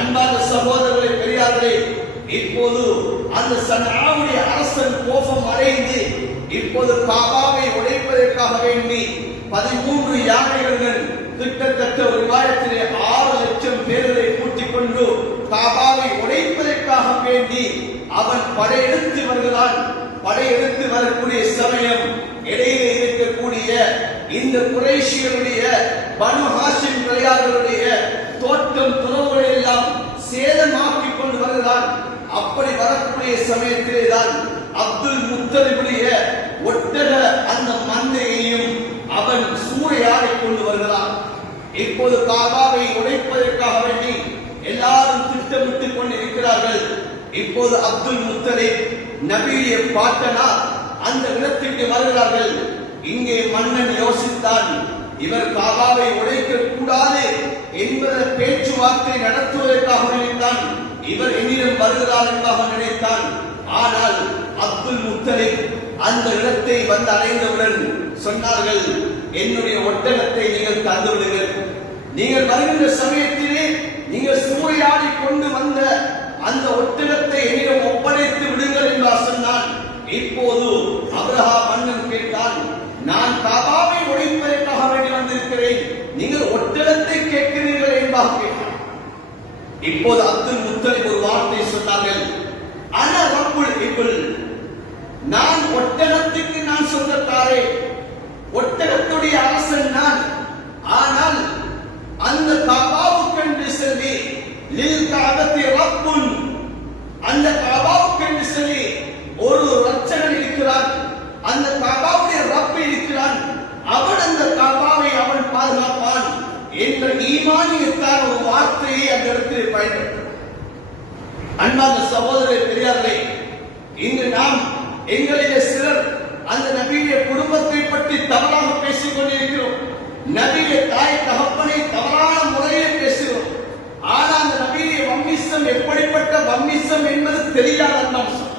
அன்பான சகோதரர்களே, பெரியார்களே, இப்போது அந்த சன்ஆவுடைய அரசன் கோபம் அடைந்து இப்போது காபாவை உடைப்பதற்காக வேண்டி 13 யானைகளுடன் கிட்டத்தட்ட ஒரு ரிவாயத்திலே 6 லட்சம் பேர்களை கூட்டிக் கொண்டு காபாவை உடைப்பதற்காக வேண்டி அவன் படையெடுத்து வருகிறான். படையெடுத்து வரக்கூடிய சமயம் இடையிலே இருக்கக்கூடிய இந்த குறைஷியருடைய பனு ஹாஷிம் கிளையார்களுடைய தோட்டம் துறவுகளை எல்லாம் சேதமாக்கிக் கொண்டு வருகிறான். அப்படி வரக்கூடிய சமயத்திலே தான் அப்துல் முத்தலிபுடைய ஒட்டக அந்த மந்தையையும் அவன் சூறையாடி கொண்டு வருகிறான். இப்போது காபாவை உடைப்பதற்காக வேண்டி எல்லாரும் திட்டமிட்டுக் கொண்டிருக்கிறார்கள். இப்போது அப்துல் முத்தலிப் நபியை பார்த்தனா அந்த இடத்திற்கு வருகிறார்கள். இங்கே மன்னன் யோசித்தான், இவர் காபாவை உடைக்க கூடாது என்பதை பேச்சுவார்த்தை நடத்துவதற்காக நினைத்தான். இவர் என்னிடம் வருகிறார் என்பதாக நினைத்தான். ஆனால் அப்துல் முத்தலிப் அந்த இடத்தை வந்து அடைந்தவுடன் சொன்னார்கள், என்னுடைய ஒட்டகத்தை நீங்கள் தந்துவிடுங்கள். நீங்கள் வருகின்ற சமயத்திலே நீங்கள் சூறையாடி கொண்டு வந்த அந்த ஒட்டகத்தை என்னிடம் ஒப்படைத்து விடுங்கள் என்றார் சொன்னான். இப்போது அப்ரஹா மன்னன் கேட்டான், நான் காபாவை உடைப்பதற்காக வேண்டி வந்திருக்கிறேன், நீங்கள் ஒட்டகத்தை கேட்கிறீர்கள் என்பதாக கேட்டான். இப்போது அப்துல் முத்தலிப் ஒரு வார்த்தை சொன்னார்கள், அன ரப்புல் இபுல், நான் ஒட்டகத்துக்கு நான் சொந்தக்காரே, ஒட்டகத்துடைய அரசன் நான். ஆனால் அந்த காபாவுக்கென்று சொல்லி லில் கஅபத்தி ரப்புன், அந்த காபாவுக்கென்று சொல்லி ஒரு ரட்சகன் இருக்கிறான், அந்த காபாவுடைய ரப்பு இருக்கிறான், அவன் அந்த காபாவை அவன் பாதுகாப்பான் என்ற ஈமானியத்தான ஒரு வார்த்தையை அந்த இடத்தில் பயன்படுத்த. அன்பான சகோதரரே, பெரியார்களே, இங்கு நாம் எங்களிலே சிலர் அந்த நபியுடைய குடும்பத்தை பற்றி தவறாக பேசிக் கொண்டிருக்கிறோம். நபியுடைய தாய் தகப்பனை தவறான முறையில் பேசுகிறோம். ஆனால் அந்த நபியுடைய வம்மிசம் எப்படிப்பட்ட வம்மிசம் என்பது தெரியாத அம்சம்.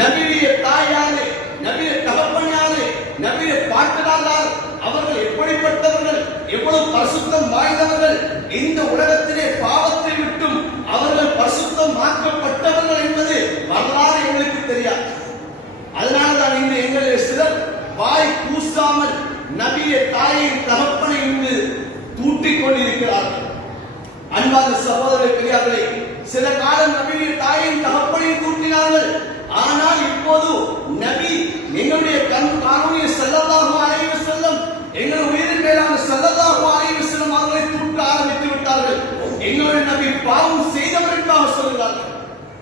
நபியுடைய தாயாலே, நபியுடைய தகப்பனாலே, நபியுடைய பாட்டனார் அவர்கள் எப்படிப்பட்டவர்கள், எவ்வளவு பரிசுத்தம் வாய்ந்தவர்கள், இந்த உலகத்திலே பாவத்தை விட்டும் அவர்கள் பரிசுத்தம் மாற்றப்பட்டவர்கள் என்பது வரலாறு எங்களுக்கு தெரியாது. அதனால்தான் இன்று எங்களில் சிலர் வாய் கூசாமல் நபியை தாயின் தகப்பனை இன்று தூட்டிக் கொண்டிருக்கிறார்கள். அன்பான சகோதர பெரியார்களே, சில காலம் நபியை தாயின் தகப்பனை தூட்டினார்கள். ஆனால் இப்போது நபி எங்களுடைய காரூணிய ஸல்லல்லாஹு அலைஹி வஸல்லம், எங்கள் உயிரின் மேலான ஸல்லல்லாஹு அலைஹி வஸல்லம் அவர்களை தூட்ட ஆரம்பித்து விட்டார்கள். எங்களுடைய நபி பாவம் செய்தவர் என்பதாக சொல்கிறார்கள்.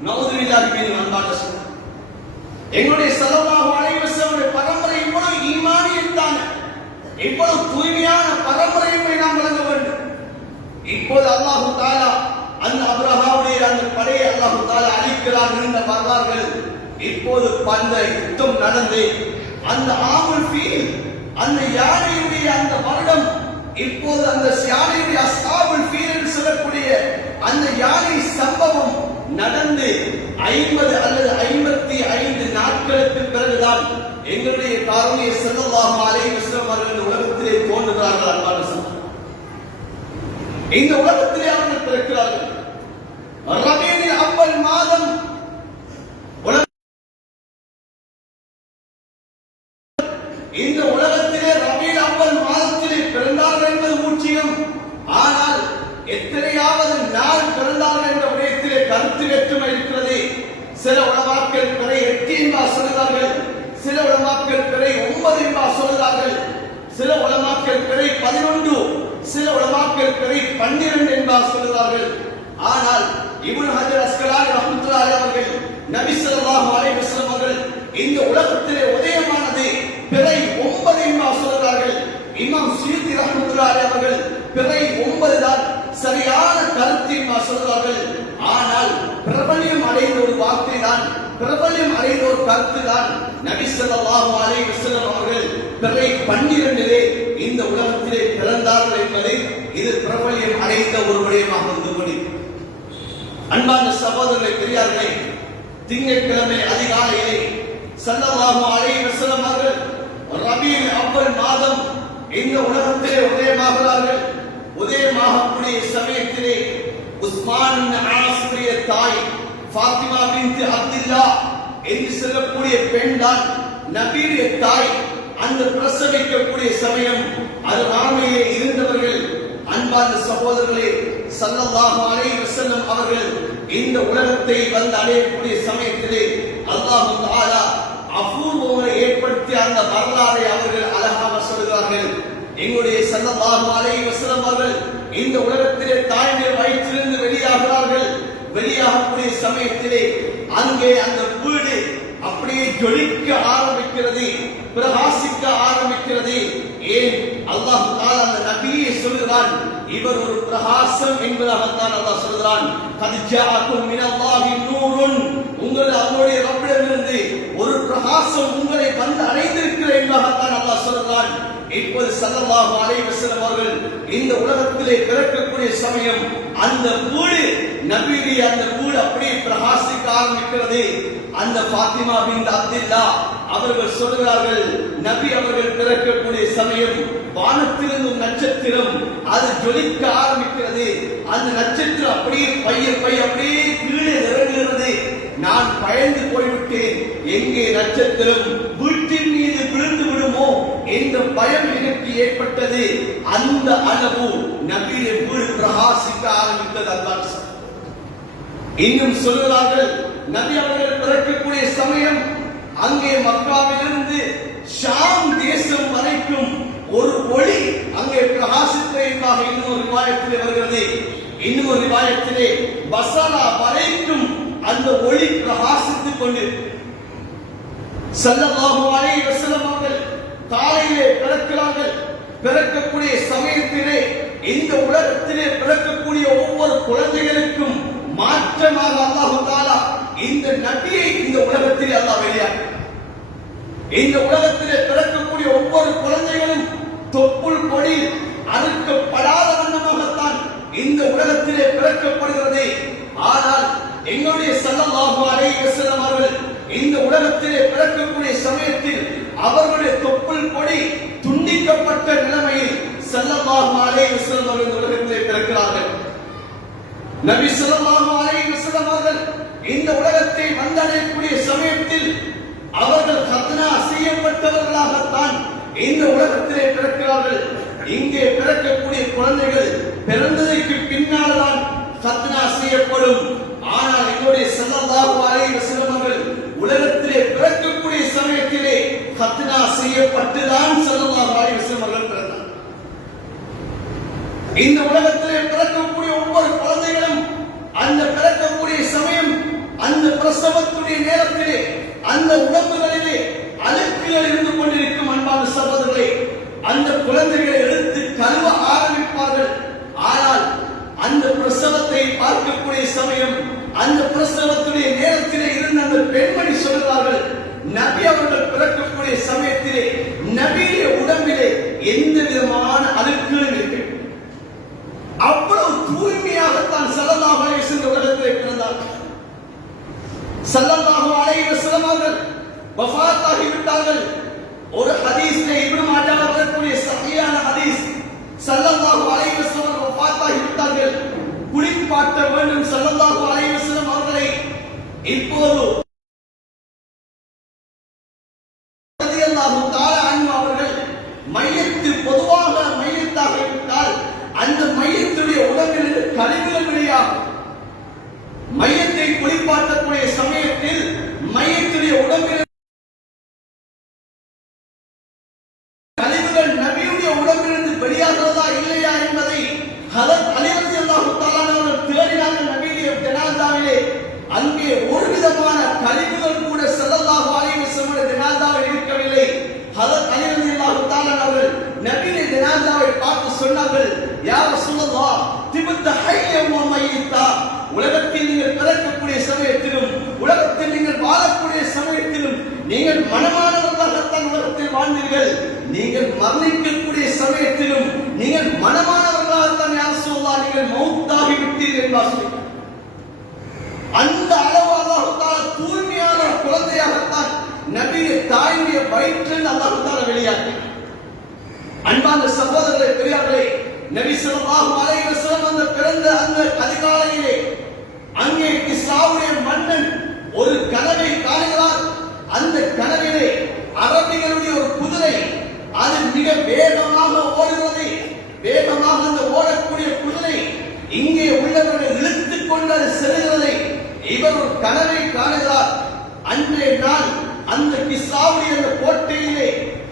நவுதுபில்லாஹி மின் அன்பான சொல்ல, எங்களுடைய ஸல்லல்லாஹு அலைஹி வஸல்லம் பரம்பரை இவ்வளவு ஈமானியத்தான, இவ்வளவு தூய்மையான பரம்பரையை நாம் வழங்க வேண்டும். இப்போது அல்லாஹு தஆலா அந்த அப்ரஹாவுடைய அந்த படையை அல்லாஹு தஆலா அழிக்கிறார் என்ற வரலாறுகள். இப்போது பந்த யுத்தம் நடந்து அந்த ஆமுல் ஃபீல், அந்த யானையுடைய அந்த வருடம், இப்போது அந்த யானையுடைய அஸ்ஹாபுல் ஃபீல் என்று சொல்லக்கூடிய அந்த யானை சம்பவம் நடந்து 50 அல்லது 55 நாட்களுக்கு பிறகுதான் எங்களுடைய காரூணிய ஸல்லல்லாஹு அலைஹி வஸல்லம் அவர்கள் உலகத்திலே தோன்றுகிறார்கள். அன்பான சகோதரர்களே, இந்த உலகத்திலே அவர்கள் பிறக்கிறார்கள். ரபீஉல் அவ்வல் மாதம் இந்த உலகத்திலே ரபீஉல் அவ்வல் மாதத்திலே பிறந்தார்கள் என்பது மூச்சியம். ஆனால் எத்தனையாவது நாள் பிறந்தார்கள் என்ற விடயத்திலே கருத்து வேற்றுமை இருக்கிறது. சில உலமாக்கள் பிறை 8 என்பார் சொல்கிறார்கள், சில உலமாக்கள் பிறை 9 என்பார் சொல்கிறார்கள், சில உலமாக்கள் பிறை 11, சில உலமாக்கள் பிறை 12 என்பார் சொல்கிறார்கள். ஆனால் இப்னு ஹஜர் அஸ்கலானி ரஹ்மத்துல்லாஹி அவர்கள், நபி ஸல்லல்லாஹு அலைஹி வஸல்லம் அவர்கள் இந்த உலகத்திலே உதயமானது பிறை 9 என்பார் சொல்கிறார்கள். இமாம் சுயூத்தி ரஹ்மத்துல்லாஹி அவர்கள் பிறை 9 தான் சரியான கருத்து என்பார் சொல்கிறார்கள். ஆனால் பிரபல்யம் அடைந்த ஒரு வார்த்தை தான், பிரபல்யம் அடைந்த ஒரு கருத்து தான், நபி ஸல்லல்லாஹு அலைஹி வஸல்லம் அவர்கள் பிறை 12 இந்த உலகத்திலே பிறந்தார்கள் என்பதை இது பிரபல்யம் அடைந்த ஒரு விடயமாக இருந்து கொண்டிருக்கிறது. அன்பான சகோதரர்களே, பெரியார்களே, திங்கட்கிழமை அதிகாலையிலே ஸல்லல்லாஹு அலைஹி வஸல்லம் அவர்கள் ரபீஉல் அவ்வல் மாதம் இந்த உலகத்திலே உதயமாகிறார்கள். உதயமாகக்கூடிய சமயத்திலே உஸ்மான் ஆசுடைய தாய் ஃபாத்திமா பின்த் அப்துல்லா என்று சொல்லக்கூடிய பெண் தான் நபியுடைய தாய். அந்த பிரசவிக்கக்கூடிய சமயம் அருகாமையிலே இருந்தவர்கள் அன்பார்ந்த சகோதரர்களே, ஸல்லல்லாஹு அலைஹி வஸல்லம் அவர்கள் இந்த உலகத்தை வந்து அடையக்கூடிய சமயத்திலே அல்லாஹ் தஆலா அபூர்வங்களை ஏற்படுத்திய அந்த வரலாறை அவர்கள் அழகாக சொல்கிறார்கள். எங்களுடைய ஸல்லல்லாஹு அலைஹி வஸல்லம் அவர்கள் இந்த உலகத்திலே தாயுடைய வயிற்றிலிருந்து வெளியாகிறார்கள். வெளியாகக்கூடிய சமயத்திலே அங்கே அந்த வீடு அப்படியே ஜொலிக்க ஆரம்பிக்கிறது, பிரகாசிக்க ஆரம்பிக்கிறது. ஏன்? அல்லாஹ் தஆலா அந்த நபியை சொல்கிறான், இவர் ஒரு பிரகாசம் என்பதாகத்தான் அல்லாஹ் சொல்கிறான். கத் ஜாஅக்கும் மினல்லாஹி நூருன், உங்கள் அவருடைய ரப்பிடமிருந்து ஒரு பிரகாசம் உங்களை வந்து அடைந்திருக்கிறது என்பதாகத்தான் அல்லாஹ் சொல்கிறான். இப்போது ஸல்லல்லாஹு அலைஹி வஸல்லம் அவர்கள் இந்த உலகத்திலே பிறக்கக்கூடிய சமயம் அந்த வீடு நபியுடைய அந்த வீடு அப்படியே பிரகாசிக்க ஆரம்பிக்கிறது. அந்த ஃபாத்திமா பின்த் அப்துல்லா அவர்கள் சொல்கிறார்கள், நபி அவர்கள் பிறக்கக்கூடிய சமயம் வானத்திலிருந்து நட்சத்திரம் அது ஜொலிக்க ஆரம்பிக்கிறது. அந்த நட்சத்திரம் அப்படியே பைய அப்படியே கீழே இறங்குகிறது. நான் பயந்து போய்விட்டேன், எங்கே நட்சத்திரம் வீட்டின் மீது விழுந்து விடுமோ என்ற பயம் எனக்கு ஏற்பட்டது. அந்த அளவு நபியுடைய வீடு பிரகாசிக்க ஆரம்பித்தது. அல்லாஹ் இன்னும் சொல்கிறார்கள், நபி அவர்கள் பிறக்கக்கூடிய சமயம் அங்கே மக்காவிலிருந்து ஷாம் தேசம் வரைக்கும் ஒரு ஒளி அங்கே பிரகாசித்ததாக இன்னொரு ரிவாயத்திலே வருகிறது. இன்னொரு ரிவாயத்திலே பஸரா வரைக்கும் அந்த ஒளி பிரகாசித்துக் கொண்டு ஸல்லல்லாஹு அலைஹி வஸல்லம் அவர்கள் காலையிலே பிறக்கிறார்கள். பிறக்கக்கூடிய சமயத்திலே இந்த உலகத்திலே பிறக்கக்கூடிய ஒவ்வொரு குழந்தைகளுக்கும் மாற்றமாக அல்லாஹ் தஆலா இந்த நபியை இந்த உலகத்திலே அல்லாஹ் வெளியாக்கினார். இந்த உலகத்திலே பிறக்கக்கூடிய ஒவ்வொரு குழந்தைகளும் தொப்புள் கொடி அறுக்கப்படாத வண்ணமாகத்தான் இந்த உலகத்திலே பிறக்கப்படுகிறது. ஆனால் எங்களுடைய ஸல்லல்லாஹு அலைஹி வஸல்லம் அவர்கள் இந்த உலகத்திலே பிறக்கக்கூடிய சமயத்தில் அவர்களுடைய தொப்புள் கொடி துண்டிக்கப்பட்ட நிலைமையில் ஸல்லல்லாஹு அலைஹி வஸல்லம் அவர்கள் இந்த உலகத்திலே பிறக்கிறார்கள். நபி ஸல்லல்லாஹு அலைஹி வஸல்லம் அவர்கள் இந்த உலகத்தை வந்தடையக்கூடிய சமயத்தில் அவர்கள் கத்னா செய்யப்பட்டவர்களாகத்தான் இந்த உலகத்திலே பிறக்கிறார்கள். இங்கே பிறக்கக்கூடிய குழந்தைகள் பிறந்ததற்கு பின்னால்தான் கத்னா செய்யப்படும். ஆனால் எங்களுடைய ஸல்லல்லாஹு அலைஹி வஸல்லம் அவர்கள் உலகத்திலே பிறக்கக்கூடிய சமயத்திலே கத்னா செய்யப்பட்டுதான் ஸல்லல்லாஹு அலைஹி வஸல்லம் அவர்கள் பிறந்தார். இந்த உலகத்திலே பிறக்கக்கூடிய ஒவ்வொரு குழந்தைகளும் அந்த பிறக்கக்கூடிய சமயம் அந்த பிரசவத்துடைய நேரத்திலே அந்த உடம்புகளிலே அழுக்குகள் இருந்து கொண்டிருக்கும். அன்பான சகோதரர்களே, அந்த குழந்தைகளை எடுத்து கழுவ ஆரம்பிப்பார்கள். ஆனால் அந்த பிரசவத்தை பார்க்கக்கூடிய சமயம் அந்த பிரசவத்துடைய நேரத்திலே இருந்த அந்த பெண்மணி சொல்கிறார்கள், நபி அவர்கள் பிறக்கக்கூடிய சமயத்திலே நபியுடைய உடம்பிலே எந்த விதமான அழுக்குகளும் இருக்கு. அவ்வளவு தூய்மையாகத்தான் ஸல்லல்லாஹு அலைஹி வஸல்லம் உலகத்திலே பிறந்தார்கள். ஸல்லல்லாஹு அலைஹி வஸல்லம் அவர்கள் வஃபாத் ஆகிவிட்டார்கள். ஒரு ஹதீஸிலே இப்னு மாஜாஹ் வரக்கூடிய சஹீஹான ஹதீஸ், ஸல்லல்லாஹு அலைஹி வஸல்லம் வஃபாத் ஆகிவிட்டார்கள், குளிப்பாட்ட வேண்டும் ஸல்லல்லாஹு அலைஹி வஸல்லம் அவர்களை. இப்போது ரலியல்லாஹு தஆலா அன்ஹு அவர்கள் மையத்து பொதுவாக மையத்தாக விட்டால் அந்த மையத்துடைய உடம்பில் கழிவுகள் வெளியாகும். மையத்தை குளிப்பாட்டக்கூடிய சமயத்தில் மையத்துடைய உடம்பில் கழிவுகள் நபியுடைய உடம்பிலிருந்து வெளியாகிறதா இல்லையா என்பதை ஹதரத் அலி ரலியல்லாஹு தஆலா அவர்கள் தேடினார்கள். நபியுடைய ஜனாஸாவிலே அங்கே ஒரு விதமான கழிவுகள் கூட ஸல்லல்லாஹு அலைஹி வஸல்லம் ஜனாஸாவில் இருக்கவில்லை. ஹதரத் அலி ரலியல்லாஹு தஆலா அவர்கள் நபியுடைய ஜனாஸாவை பார்த்து சொன்னார்கள், யா ரசூலல்லாஹ் திபுத்த ஹய்யன் வ மய்யித்தா, உலகத்தில் நீங்கள் பிறக்கக்கூடிய சமயத்திலும் உலகத்தில் நீங்கள் வாழக்கூடிய சமயத்திலும் நீங்கள் மனமானவர்களாகத்தான் உலகத்தில் வாழ்ந்தீர்கள். நீங்கள் மரணிக்கக்கூடிய சமயத்திலும் நீங்கள் மனமானவர்களாகத்தான் யா ரசூலல்லாஹ் நீங்கள் மௌத்தாகி விட்டீர்கள் என்பார்கள். அந்த அளவு அல்லாஹ் தஆலா தூய்மையான குழந்தையாகத்தான் நபியை தாயுடைய வயிற்றில் அல்லாஹ் தஆலா வெளியாக்கினார். அன்பான சகோதரர்களே, பெரியார்களே, நபி ஸல்லல்லாஹு அலைஹி வஸல்லம் அந்த பிறந்த அந்த அதிகாலையிலே அங்கே கிஸ்ராவுடைய மன்னன் ஒரு கனவை காணுகிறார். அந்த கனவிலே அரபிகளுடைய ஒரு குதிரை அது மிக வேகமாக ஓடுகிறது. வேகமாக அந்த ஓடக்கூடிய குதிரை இங்கே உள்ளவர்களை இழுத்துக் கொண்டு அது செல்கிறதை இவர் ஒரு கனவை காணுகிறார். அன்றைய நாள் அந்த கிஸ்ராவுடைய அந்த கோட்டையிலே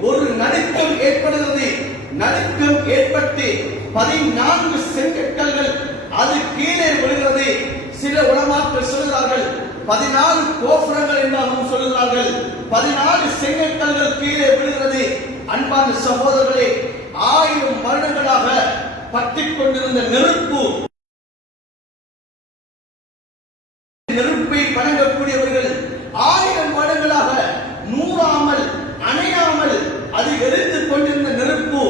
ஒரு நடுக்கம் ஏற்படுகிறது. நடுக்கம் ஏற்பட்டு 14 செங்கற்கல்கள் அது கீழே விழுகிறது. சில உலமாக்கள் சொல்கிறார்கள் 14 கோபுரங்கள் என்றாலும் சொல்கிறார்கள். 14 செங்கற்கல்கள் கீழே விழுகிறது. அன்பான சகோதரர்களே, 1000 வருடங்களாக பற்றிக் கொண்டிருந்த நெருப்பை வணங்கக்கூடியவர்கள் 1000 வருடங்களாக நூறாமல் அணையாமல் அது எரிந்து கொண்டிருந்த நெருப்பு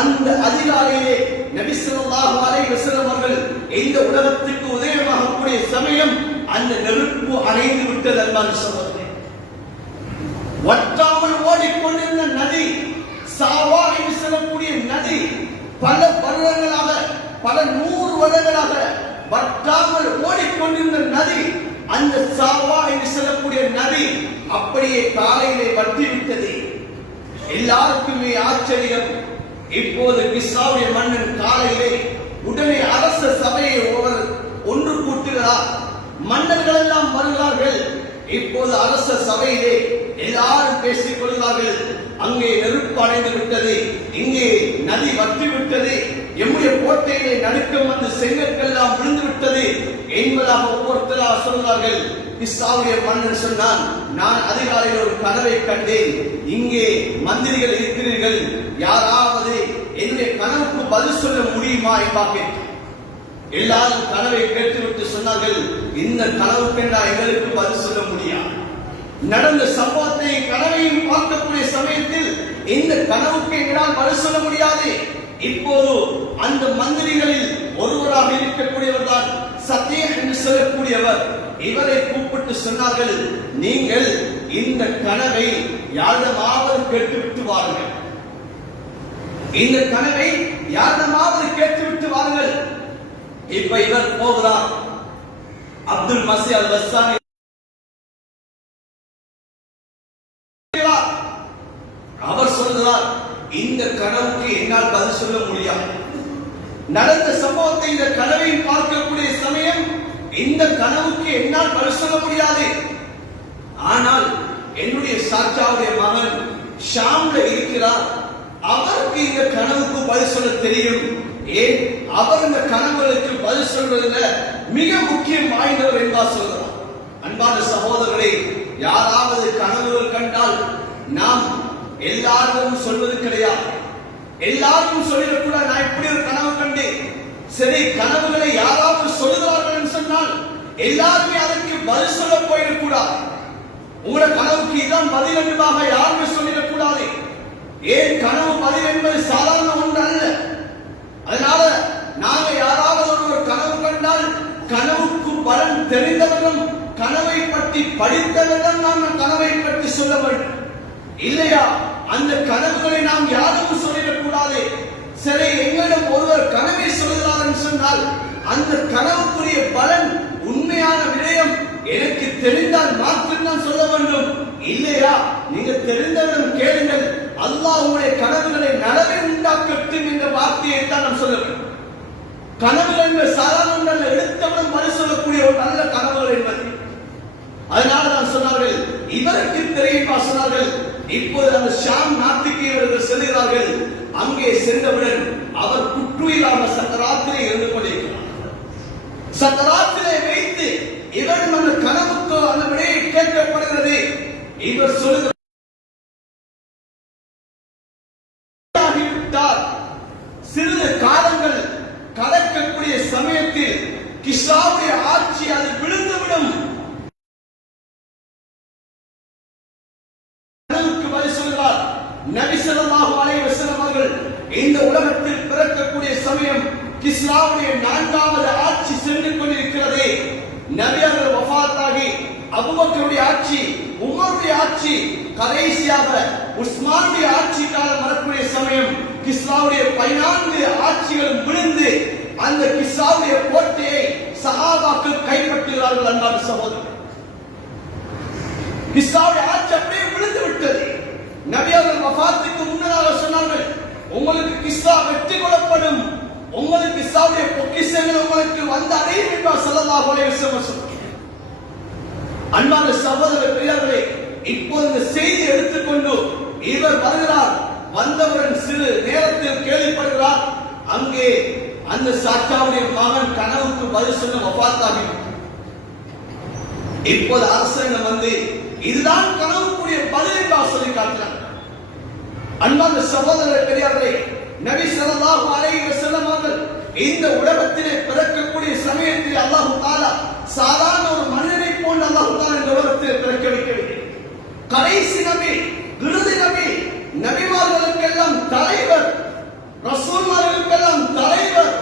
அந்த அதிகாலையிலே நபி ஸல்லல்லாஹு அலைஹி வஸல்லம் அவர்கள் இந்த உலகத்துக்கு உதயமாகக்கூடிய சமயம் அந்த நெருப்பு அணைந்து விட்டது. அன்பான சகோதரர்களே, வற்றாமல் ஓடிக்கொண்டிருந்த நதி, சாவா என்று சொல்லக்கூடிய நதி, பல வருடங்களாக பல 100 வருடங்களாக வற்றாமல் ஓடிக்கொண்டிருந்த நதி, அந்த சாவா என்று சொல்லக்கூடிய நதி அப்படியே காலையிலே வற்றிவிட்டது. எல்லாருக்குமே ஆச்சரியம். இப்போது கிஸ்ராவுடைய மன்னன் காலையிலே உடனே அரச சபையை ஒன்று கூட்டுகிறார். மன்னர்கள் எல்லாம் வருகிறார்கள். இப்போது அரச சபையிலே எல்லாரும் பேசிக் கொள்கிறார்கள். அங்கே நெருப்பு அடைந்து விட்டது, இங்கே நதி வற்றி விட்டது, எம்முடைய கோட்டையிலே நடுக்கம் வந்து செங்கற்கெல்லாம் விழுந்து விட்டது என்பதாக ஒவ்வொருத்தராக சொல்கிறார்கள். கிஸ்ராவுடைய மன்னன் சொன்னான், நான் அதிகாலையில் ஒரு கனவை கண்டேன். இங்கே மந்திரிகள் இருக்கிறீர்கள், யாராவது என்னுடைய கனவுக்கு பதில் சொல்ல முடியுமா என்பார்கள். எல்லாரும் கனவை கேட்டுவிட்டு சொன்னார்கள், இந்த கனவுக்கென்றா எங்களுக்கு பதில் சொல்ல முடியாது. நடந்த சம்பவத்தை கனவையும் பார்க்கக்கூடிய சமயத்தில் இந்த கனவுக்கு எங்களால் பதில் சொல்ல முடியாது. இப்போது அந்த மந்திரிகளில் ஒருவராக இருக்கக்கூடியவர் தான் சத்தியன் என்று சொல்லக்கூடியவர். இவரை கூப்பிட்டு சொன்னார்கள், நீங்கள் இந்த கனவை யாரிடமாவது கேட்டுவிட்டு வாருங்கள். இந்த கனவை யாரிடமாவது கேட்டுவிட்டு வாருங்கள். இப்ப இவர் போகிறார். அப்துல் மசீஹ் அல் வஸ்ஸானி அவர் சொல்கிறார், இந்த கனவுக்கு என்னால் பதில் சொல்ல முடியாது. நடந்த சம்பவத்தை இந்த கனவை பார்க்கக்கூடிய சமயம் இந்த கனவுக்கு என்னால் பதில் சொல்ல முடியாது. ஆனால் என்னுடைய சாச்சாவுடைய மகன் ஷாம்ல இருக்கிறார், அவருக்கு இந்த கனவுக்கு பதில் சொல்ல தெரியும். ஏன் அவர் இந்த கனவுகளுக்கு பதில் சொல்வதில் மிக முக்கியம் வாய்ந்தவர் என்பார் சொல்கிறார். அன்பான சகோதரர்களே, யாராவது கனவுகள் கண்டால் நாம் எல்லாரும் சொல்வது கிடையாது. எல்லாரும் சொல்லிடக்கூடாது, நான் இப்படி ஒரு கனவு கண்டேன். சரி, கனவுகளை யாராவது சொல்லுகிறார்கள் என்று சொன்னால் எல்லாருமே அதற்கு பதில் சொல்ல போயிடக்கூடாது. உங்களோட கனவுக்கு இதான் பதில் என்பதாக யாருமே சொல்லிடக்கூடாது. ஏன் கனவு பதில் என்பது சாதாரண ஒன்று அல்ல. அதனால நாங்க யாராவது ஒரு கனவு கண்டால் கனவுக்கு பலன் தெரிந்தவர்களும் கனவை பற்றி படித்தவர்கள் நாம் கனவை பற்றி சொல்ல வேண்டும். இல்லையா, அந்த கனவுகளை நாம் யாரும் சொல்லிடக்கூடாது. சரி, எங்களிடம் ஒருவர் கனவை சொல்கிறார் என்று சொன்னால் அந்த கனவுக்குரிய பலன் உண்மையான விடயம் எனக்கு தெரிந்தால் மாத்திரம் சொல்ல வேண்டும். இல்லையா, நீங்க தெரிந்தவரும் கேளுங்கள், அல்லாஹ் உங்களுடைய கனவுகளை நலவை உண்டாக்கட்டும் என்ற வார்த்தையை தான் நாம் சொல்ல வேண்டும். கனவுகள் என்பது சாதாரண எடுத்தவுடன் பதில் சொல்லக்கூடிய ஒரு நல்ல கனவுகள் என்பது. அதனால தான் சொன்னார்கள், இவருக்கு தெரியுமா சொன்னார்கள். இப்போது அந்த ஷாம் நாட்டுக்கு இவர்கள் செல்கிறார்கள். அங்கே சென்றவுடன் அவர் குற்றுயிலான சக்கராத்திலே இருந்து கொண்டிருக்கிறார். சக்கராத்திலே வைத்து இவரும் அந்த கனவுக்கு அந்த விடையை கேட்கப்படுகிறது. இவர் சொல்லுகிறார், சிறிது காலங்கள் கடக்கக்கூடிய சமயத்தில் கிஸ்ராவுடைய ஆட்சி அது விழுந்துவிடும். நபி ஸல்லல்லாஹு அலைஹி வஸல்லம் அவர்கள் இந்த உலகத்தில் பிறக்கக்கூடிய சமயம் கிஸ்ராவுடைய 4வது ஆட்சி சென்று கொண்டிருக்கிறது. நபி அவர்கள் வஃபாத்தாகி அபூபக்கருடைய ஆட்சி, உமருடைய ஆட்சி, கடைசியாக உஸ்மானுடைய ஆட்சி காலம் வரக்கூடிய சமயம் கிஸ்ராவுடைய 14 ஆட்சிகளும் விழுந்து அந்த கிஸ்ராவுடைய கோட்டையை சஹாபாக்கள் கைப்பற்றுகிறார்கள். அன்பான சகோதரர்களே, கிஸ்ராவுடைய ஆட்சி அப்படியே விழுந்து விட்டது. நபி அவர்கள் வஃபாத்துக்கு முன்னதாக சொன்னார்கள், உங்களுக்கு கிஸ்ரா வெற்றி கொள்ளப்படும், உங்களுக்கு கிஸ்ராவுடைய பொக்கிஷங்கள் உங்களுக்கு வந்து அடையும் என்றார் ஸல்லல்லாஹு அலைஹி வஸல்லம். அன்பான சகோதர பெரியவர்களே, இப்போது இந்த செய்தி எடுத்துக்கொண்டு இவர் வருகிறார். வந்தவுடன் சிறு நேரத்தில் கேள்விப்படுகிறார், அங்கே அந்த சாச்சாவுடைய மகன் கனவுக்கு பதில் சொல்ல வஃபாத்தாகி. இப்போது அரசாங்கம் வந்து இதுதான் கனவுக்குரிய பதில் என்று சொல்லி காட்டுறாங்க. அன்பான சகோதர பெரியவர்களே, நபி ஸல்லல்லாஹு அலைஹி வஸல்லம் அவர்கள் இந்த உலகத்திலே பிறக்கக்கூடிய சமயத்தில் அல்லாஹ் தஆலா சாதாரண ஒரு மனிதனை போன்று அல்லாஹ் தஆலா இந்த உலகத்திலே பிறக்க வைக்கவில்லை. கடைசி நபி, இறுதி நபி, நபிமார்களுக்கெல்லாம் தலைவர், ரசூல்மார்களுக்கெல்லாம் தலைவர்.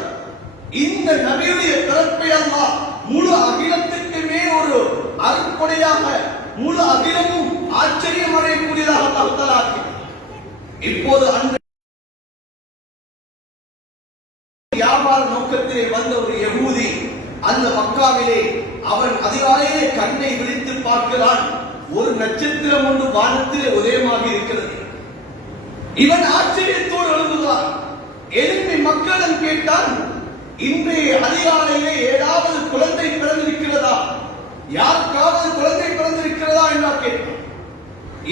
இந்த நபியுடைய பிறப்பை அல்லாஹ் முழு அகிலத்துக்குமே ஒரு அருட்கொடையாக, முழு அகிலமும் ஆச்சரியம் அடையக்கூடியதாக அல்லாஹ் தஆலா ஆக்கினார். இப்போது அந்த வியாபார நோக்கத்திலே வந்த ஒரு யகூதி அந்த மக்காவிலே அவன் அதிகாலையிலே கண்ணை விழித்து பார்க்கிறான். ஒரு நட்சத்திரம் ஒன்று வானத்திலே உதயமாகி இருக்கிறது. இவன் ஆச்சரியத்தோடு எழுதுகிறான். எழுப்பி மக்களிடம் கேட்டான், இன்றைய அதிகாலையிலே ஏதாவது குழந்தை பிறந்திருக்கிறதா, யாருக்காவது குழந்தை பிறந்திருக்கிறதா என்று கேட்டான்.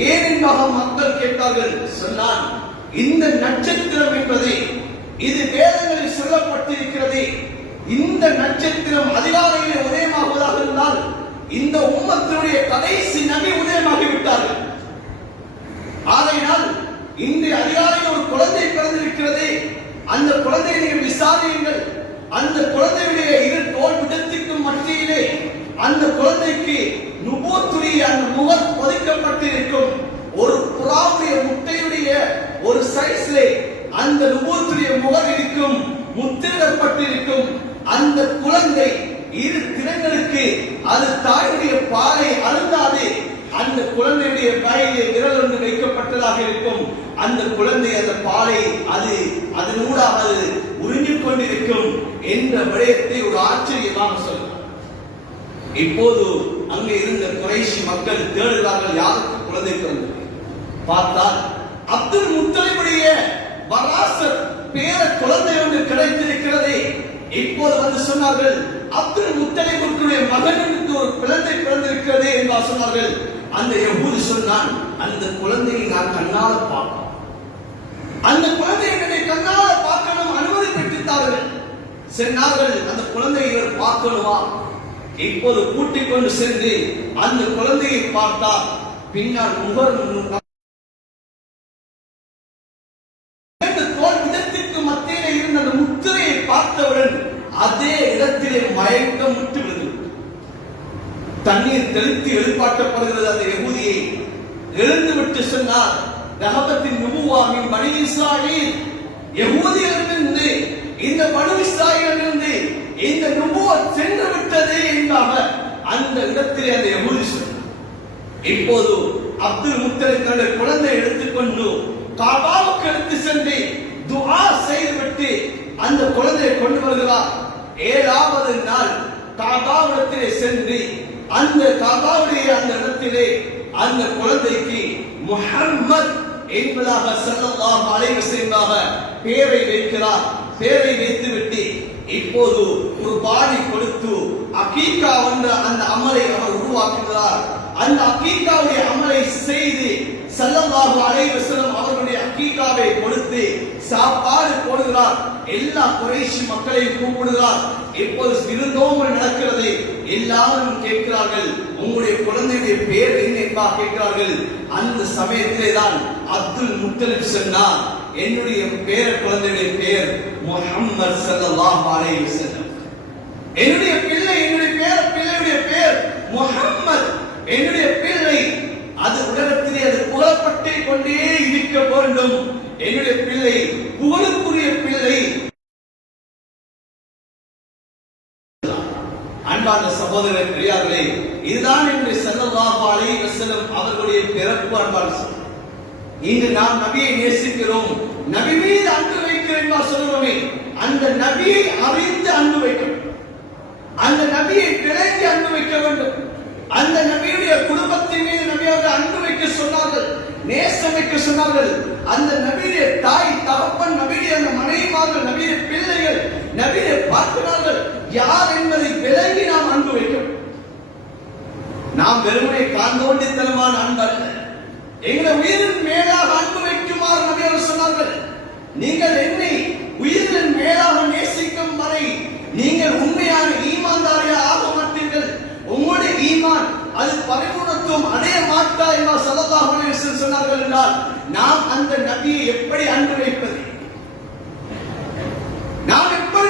ஏன் என்பதாக மக்கள் கேட்டார்கள். சொன்னான், இந்த நட்சத்திரம் என்பது இது வேதங்களில் சொல்லப்பட்டிருக்கிறது. இந்த நட்சத்திரம் அதிகாலையிலே உதயமாகுவதாக இருந்தால் இந்த உம்மத்தினுடைய கடைசி நபி உதயமாகிவிட்டார்கள். ஆகையினால் இன்று அதிகாலையில் ஒரு குழந்தை பிறந்திருக்கிறது, அந்த குழந்தையை நீங்கள் விசாரியுங்கள். அந்த குழந்தையுடைய இரு தோல் விடத்திற்கும் மத்தியிலே அந்த குழந்தைக்கு நுபுவத்துடைய அந்த முகம் பொதிக்கப்பட்டிருக்கும். ஒரு புறாவுடைய முட்டையுடைய ஒரு சைஸ்லே அந்த நுபுவத்துடைய முகம் இருக்கும், முத்திரிடப்பட்டிருக்கும். அந்த குழந்தை இரு தினங்களுக்கு அது தாயுடைய பாலை அருந்தாது. அந்த குழந்தையுடைய வாயிலே விரல் ஒன்று வைக்கப்பட்டதாக இருக்கும். அந்த குழந்தை அந்த பாலை அதனூடாக உறிஞ்சிக் கொண்டிருக்கும் என்ற விடயத்தை ஒரு ஆச்சரியமாக சொல்கிறார். இப்போது அங்கே இருந்த குறைஷி மக்கள் தேடுகிறார்கள், யாருக்கு குழந்தை பிறந்தது. பார்த்தால் அப்துல் முத்தலிபுடைய வராசத் பேர குழந்தை ஒன்று கிடைத்திருக்கிறது. இப்போது வந்து சொன்னார்கள், அப்துல் முத்தலிபுடைய மகனுக்கு ஒரு குழந்தை பிறந்திருக்கிறது என்று சொன்னார்கள். அந்த யஹூதி சொன்னான், அந்த குழந்தையை நான் கண்ணால பார்க்கணும், அந்த குழந்தையை என்னுடைய கண்ணால பார்க்கணும், அனுமதி பெற்றுத்தார்கள். சென்றார்கள், அந்த குழந்தையை பார்க்கணுமா? இப்போது கூட்டிக் கொண்டு சென்று அந்த குழந்தையை பார்த்தார். பின்னால் தோல் விதத்திற்கு மத்தியிலே இருந்த அந்த முத்திரையை பார்த்தவுடன் அதே இடத்திலே மயக்கம் விட்டு விடுகிறது. தண்ணீர் தெளித்து எழுப்பாட்டப்படுகிறது. அந்த யகூதியை எழுந்து விட்டு சொன்னார், ரஹபத்தின் நுபுவாவின் பனி இஸ்ராயீல், யகூதியிலிருந்து இந்த பனி இஸ்ராயீலிலிருந்து இந்த நுபுவத் சென்று விட்டது என்றாக அந்த இடத்திலே அந்த யகூதி சொன்னார். இப்போது அப்துல் முத்தலிப் தன்னுடைய குழந்தை எடுத்துக்கொண்டு காபாவுக்கு எடுத்து சென்று துஆ செய்துவிட்டு அந்த குழந்தையை கொண்டு வருகிறார். 7வது நாள் காபாவிடத்திலே சென்று அந்த காபாவுடைய அந்த இடத்திலே அந்த குழந்தைக்கு முஹம்மத் என்பதாக ஸல்லல்லாஹு அலைஹி வஸல்லம் பெயரை வைக்கிறார். பெயரை வைத்துவிட்டு இப்போது குர்பானி கொடுத்து அகீகா என்ற அந்த அமலை அவர் உருவாக்குகிறார். அந்த அகீகாவுடைய அமலை செய்து ஸல்லல்லாஹு அலைஹி வஸல்லம் அவர்களுடைய அகீகாவை கொடுத்து சாப்பாடு போடுகிறார். எல்லா குறைஷி மக்களையும் கூப்பிடுகிறார். இப்போது விருந்தோம்பல் நடக்கிறது. எல்லாரும் கேட்கிறார்கள், உங்களுடைய குழந்தையுடைய பெயர் என்ன என்பா கேட்கிறார்கள். அந்த சமயத்திலே தான் அப்துல் முத்தலிப் சொன்னார், என்னுடைய பேர குழந்தையுடைய பெயர் முஹம்மது ஸல்லல்லாஹு அலைஹி வஸல்லம். என்னுடைய பிள்ளை, என்னுடைய பேர பிள்ளையுடைய பெயர் முஹம்மது. என்னுடைய பிள்ளை அது உலகத்திலே அது புகழப்பட்டே கொண்டே இருக்க வேண்டும். என்னுடைய பிள்ளை புகழுக்குரிய பிள்ளை. அன்பான சகோதர பெரியார்களே, இதுதான் என்று ஸல்லல்லாஹு அலைஹி வஸல்லம் அவர்களுடைய பிறப்பு. அன்பான இன்று நாம் நபியை நேசிக்கிறோம், நபி மீது அன்பு வைக்கிறேன் சொல்லுவோமே, அந்த நபியை அறிந்து அன்பு வைக்கணும், அந்த நபியை விளங்கி அன்பு வைக்க வேண்டும். அந்த நபியுடைய குடும்பத்தின் மீது நபியாக அன்பு வைக்க சொன்னார்கள், நேசம் வைக்க சொன்னார்கள். அந்த நபியுடைய தாய் தகப்பன், நபியுடைய அந்த மனைவிமார்கள், நபியுடைய பிள்ளைகள், நபியை பார்க்கிறார்கள் யார் என்பதை விளங்கி நாம் அன்பு வைக்கணும். நாம் வெறுமனை காந்தோண்டித்தனமான அன்பு அல்ல, எங்களை உயிரின் மேலாக அன்பு வைக்குமாறு நபி அவர்கள் சொன்னார்கள். நீங்கள் என்னை உயிரின் மேலாக நேசிக்கும் வரை நீங்கள் உண்மையான ஈமான்தாரியாக ஆக மாட்டீர்கள். உங்களுடைய ஈமான் அது பரிபூர்ணத்துவம் அடைய மாட்டா என்று ஸல்லல்லாஹு அலைஹி வஸல்லம் சொன்னார்கள். என்றால் நாம் அந்த நபியை எப்படி அன்பு வைப்பது? நாம் எப்படி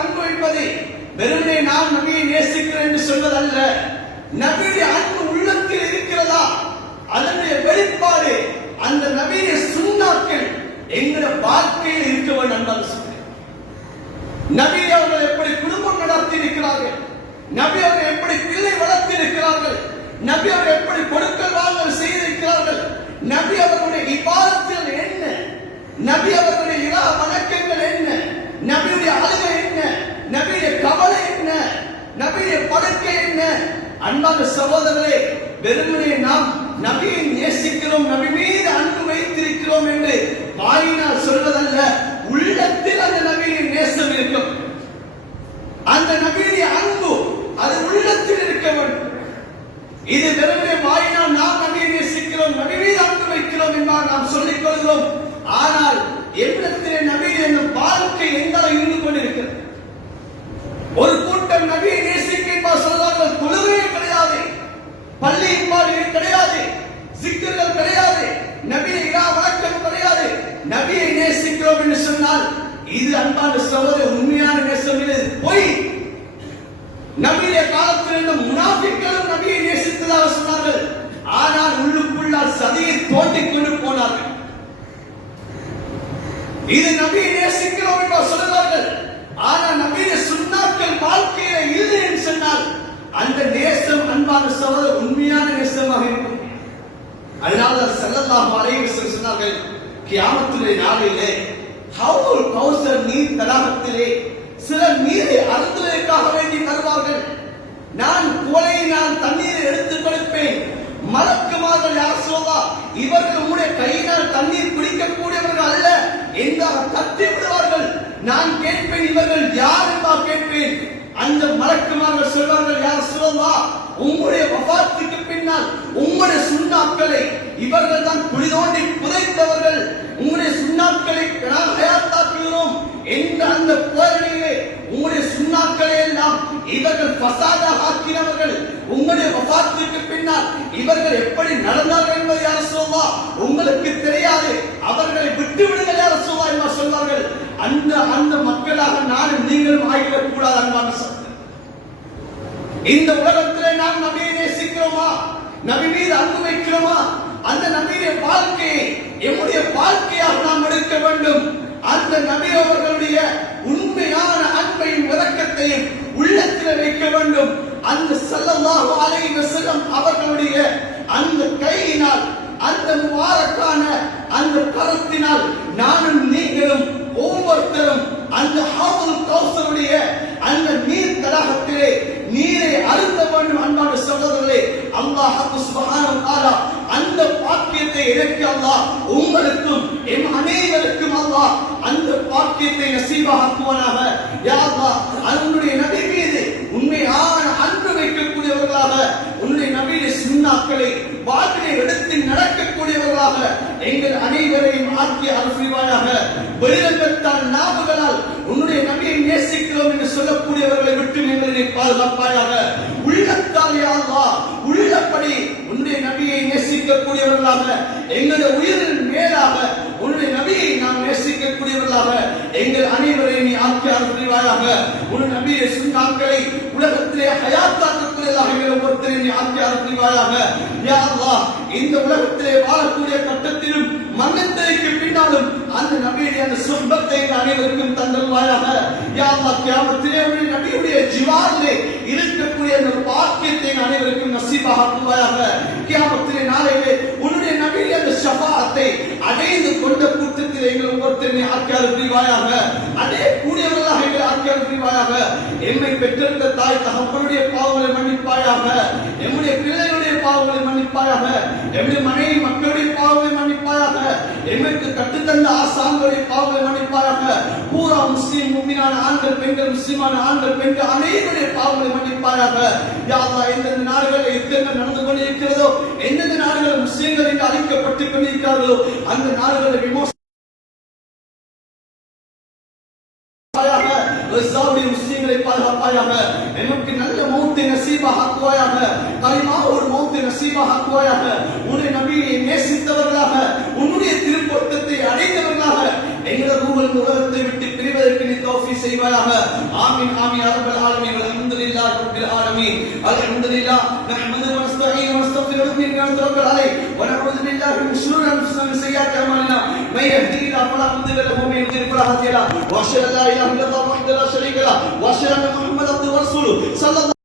அன்பு வைப்பது? வெறுமனே நான் நபியை நேசிக்கிறேன் என்று சொல்வதல்ல. நபியுடைய அன்பு உள்ளத்தில் இருக்கிறதா? அதனுடைய வெளிப்பாடு அந்த நபியுடைய சுன்னாக்கள் எங்களுடைய வாழ்க்கையில் இருக்க வேண்டும். நபி அவர்கள் எப்படி குடும்பம் நடத்தி இருக்கிறார்கள், நபி அவர்கள் எப்படி பிள்ளை வளர்த்தி இருக்கிறார்கள், நபி அவர்கள் எப்படி கொடுக்கல் வாங்கல் செய்திருக்கிறார்கள், நபி அவர்களுடைய இபாதத்தில் என்ன, நபி அவர்களுடைய இரா வணக்கங்கள் என்ன, நபியுடைய அழுகை என்ன, நபியுடைய கவலை என்ன, நபியுடைய படுக்கை என்ன. அன்பான சகோதரர்களே, வெறுமனே நாம் நபியை நேசிக்கிறோம், நபி மீது அன்பு வைத்திருக்கிறோம் என்று வாயினால் சொல்வதல்ல, உள்ளத்தில் அந்த நபியின் நேசம் இருக்கும். அந்த நபியுடைய அன்பு அது உள்ளத்தில் இருக்க வேண்டும். இது வெறுமனே வாயினால் நாம் நபியை நேசிக்கிறோம், நபி மீது அன்பு வைக்கிறோம் என்பார் நாம் சொல்லிக் கொள்கிறோம். ஆனால் எண்ணத்திலே நபியின் வாழ்க்கை எந்த இருந்து கொண்டிருக்கிறது? ஒரு கூட்டம் நபியை நேசிக்க சொல்றார்கள், தொழுகையே கிடையாது, பள்ளி கிடையாது, சிக்கர்கள் கிடையாது, நபியை இரா வணக்கம் கிடையாது. நபியை நேசிக்கிறோம் என்று சொன்னால் இது அன்பான சகோதரர் உண்மையான நேசம் இல்லை, பொய். நபியுடைய காலத்தில் இருந்த முனாஃபிக்களும் நபியை நேசித்ததாக சொன்னார்கள். ஆனால் உள்ளுக்குள்ளால் சதியை தோண்டிக் கொண்டு போனார்கள். இது நபியை நேசிக்கிறோம் என்று சொல்கிறார்கள். ஆனால் நபியுடைய சுன்னாக்கள் வாழ்க்கையில இல்லை என்று சொன்னால் அந்த நேசம் அன்பான சகோதரர் உண்மையான நேசமாக இருக்கும். அதனால ஸல்லல்லாஹு அலைஹி வஸல்லம் சொன்னார்கள், கியாமத்துடைய நாளிலே ஹவுல் கௌசர் நீர் தடாகத்திலே சிலர் நீரை அருந்துவதற்காக வேண்டி வருவார்கள். நான் குவளையினால் தண்ணீரை எடுத்துக் கொடுப்பேன். மலக்குமார்கள் யார் சொல்வா, இவர்கள் உங்களுடைய கையினால் தண்ணீர் குடிக்கக்கூடியவர்கள் அல்ல என்றால் தட்டி விடுவார்கள். நான் கேட்பேன், இவர்கள் யார் என்றால் கேட்பேன். அந்த மலக்குமார்கள் சொல்வார்கள், யார் சொல்வா, உங்களுடைய வஃபாத்துக்கு பின்னால் உங்களுடைய சுன்னாக்களை இவர்கள் தான் குழி தோண்டி புதைத்தவர்கள், உங்களுடைய சுன்னாக்களை நாம் ஹயாத்தாக்குகிறோம் என்ற அந்த போதனையிலே உங்களுடைய சுன்னாக்களை எல்லாம் இவர்கள் ஃபசாதாக ஆக்கினவர்கள். உங்களுடைய வஃபாத்துக்கு பின்னால் இவர்கள் எப்படி நடந்தார்கள் என்பதை யார் சொல்வா, உங்களுக்கு தெரியாது, அவர்களை விட்டு விடுங்கள் யார் சொல்வா என்று சொல்வார்கள். அந்த மக்களாக நானும் நீங்களும் ஆகிவிடக் கூடாது. அன்பான சகோதரர்களே, இந்த உலகத்திலே நாம் நபியை நேசிக்கிறோமா, நபி மீது அன்பு வைக்கிறோமா? அந்த நபியுடைய வாழ்க்கையை எம்முடைய வாழ்க்கையாக நாம் எடுக்க வேண்டும். அந்த நபி அவர்களுடைய உண்மையான அன்பையும் இரக்கத்தையும் உள்ளத்தில் வைக்க வேண்டும். அந்த ஸல்லல்லாஹு அலைஹி வஸல்லம் அவர்களுடைய அந்த கையினால், அந்த முபாரக்கான அந்த கரத்தினால் நானும் நீங்களும் ஒவ்வொருத்தரும் அந்த ஹவுல் கௌசருடைய அந்த நீர் தடாகத்திலே நீரை அருந்த வேண்டும். அன்பான சகோதரர்களே, அல்லாஹ் சுப்ஹானஹு வ தஆலா அந்த பாக்கியத்தை எனக்கு அல்லாஹ் உங்களுக்கும் எம் அனைவருக்கும் அல்லாஹ் அந்த பாக்கியத்தை நசீபாக்குவானாக. யா அல்லாஹ், உன்னுடைய நபி மீது உண்மையான அன்பு வைக்கக்கூடியவர்களாக, உன்னுடைய நபியுடைய சுன்னாக்களை வாழ்வினை எடுத்து நடக்கக்கூடியவர்களாக எங்கள் அனைவரையும் ஆக்கி அருள்வாயாக. வெளிரங்கத்தால் நாவுகளால் உன்னுடைய நபியை நேசிக்கிறோம் என்று சொல்லக்கூடியவர்களை விட்டு எங்களை பாதுகாப்பாயாக. உள்ளத்தால் யா அல்லாஹ் உள்ளபடி உன்னுடைய நபியை நேசிக்கக்கூடியவர்களாக, எங்களுடைய உயிரின் மேலாக உன்னுடைய நபியை நாம் நேசிக்கக்கூடியவர்களாக எங்கள் அனைவரையும் நீ ஆக்கி அருள்வாயாக. உன்னுடைய நபியை சுன்னாக்களை உலகத்திலே ஹயாத்தாக்கக்கூடியதாக எங்கள் ஒவ்வொருத்தரையும் நீ ஆக்கி அருள்வாயாக. யா அல்லாஹ், இந்த உலகத்திலே வாழக்கூடிய கட்டத்திலும் மன்னத்திற்கு பின்னாலும் அந்த நபியுடைய அந்த சுஹபத்தை அனைவருக்கும் தந்தல்வாயாக. யா அல்லாஹ், கியாமத்திலே உன்னுடைய நபியுடைய ஜிவாரிலே இருக்கக்கூடிய அந்த பாக்கியத்தை அனைவருக்கும் நசீபாக்குவாயாக. கியாமத்திலே நாளையிலே உன்னுடைய நபியுடைய அந்த ஷஃபாஅத்தை அடைந்து கொண்ட கூட்டத்தில் விஷயத்தில் எங்கள் ஒவ்வொருத்தருமே ஆக்கியால் புரிவாயாக. அதே கூடியவர்களாக எங்களை ஆக்கியால் புரிவாயாக. எம்மை பெற்றெடுத்த தாய் தகப்பனுடைய பாவங்களை மன்னிப்பாயாக. எம்முடைய பிள்ளைகளுடைய பாவங்களை மன்னிப்பாயாக. எம்முடைய மனைவி மக்களுடைய பாவங்களை மன்னிப்பாயாக. எங்களுக்கு கற்றுத்தந்த ஆசான்களுடைய பாவங்களை மன்னிப்பாயாக. பூரா முஸ்லிம் முஃமினான ஆண்கள் பெண்கள், முஸ்லிமான ஆண்கள் பெண்கள் அனைவருடைய பாவங்களை மன்னிப்பாயாக. யா அல்லாஹ், எந்தெந்த நாடுகளில் யுத்தங்கள் நடந்து கொண்டிருக்கிறதோ, எந்தெந்த நாடுகள் முஸ்லிம்கள் என்று அழைக்கப்பட்டுக் கொண்டிருக்கிறார்களோ அந்த நாடுகளில் விமோசனம் முஸ்லிம்களை பாதுகாப்பாயாக. எமக்கு நல்ல மௌத்தை நசீபாக ஆக்குவாயாக. கலிமாவோடு மௌத்தை நசீபாக ஆக்குவாயாக. உன்னுடைய நபியை நேசித்தவர்களாக, உன்னுடைய திருப்பொருத்தத்தை அடைந்தவர்களாக எங்களது ரூஹல் உலகத்தை விட்டு பிரிவதற்கு நீ தௌஃபீக் செய்வாயாக. ஆமீன் ஆமீன் யா ரப்பல் ஆலமீன். அல்ஹம்துலில்லாஹி ரப்பில் ஆலமீன். அல்ஹம்துலில்லாஹ் நஹ்மதுஹு வ நஸ்தஈனுஹு வ நஸ்தக்ஃபிருஹு வ நத்தவக்கல் அலைஹி வ நஊது பில்லாஹி மின் ஷுரூரி அன்ஃபுஸினா வ சய்யிஆத்தி அமாலினா. மை யஹ்திஹில்லாஹு ஃபலா முضل له ومن يضلل فلا هادي له. وأشهد أن لا إله إلا الله وحده لا شريك له وأشهد أن محمدا عبده ورسوله صلى الله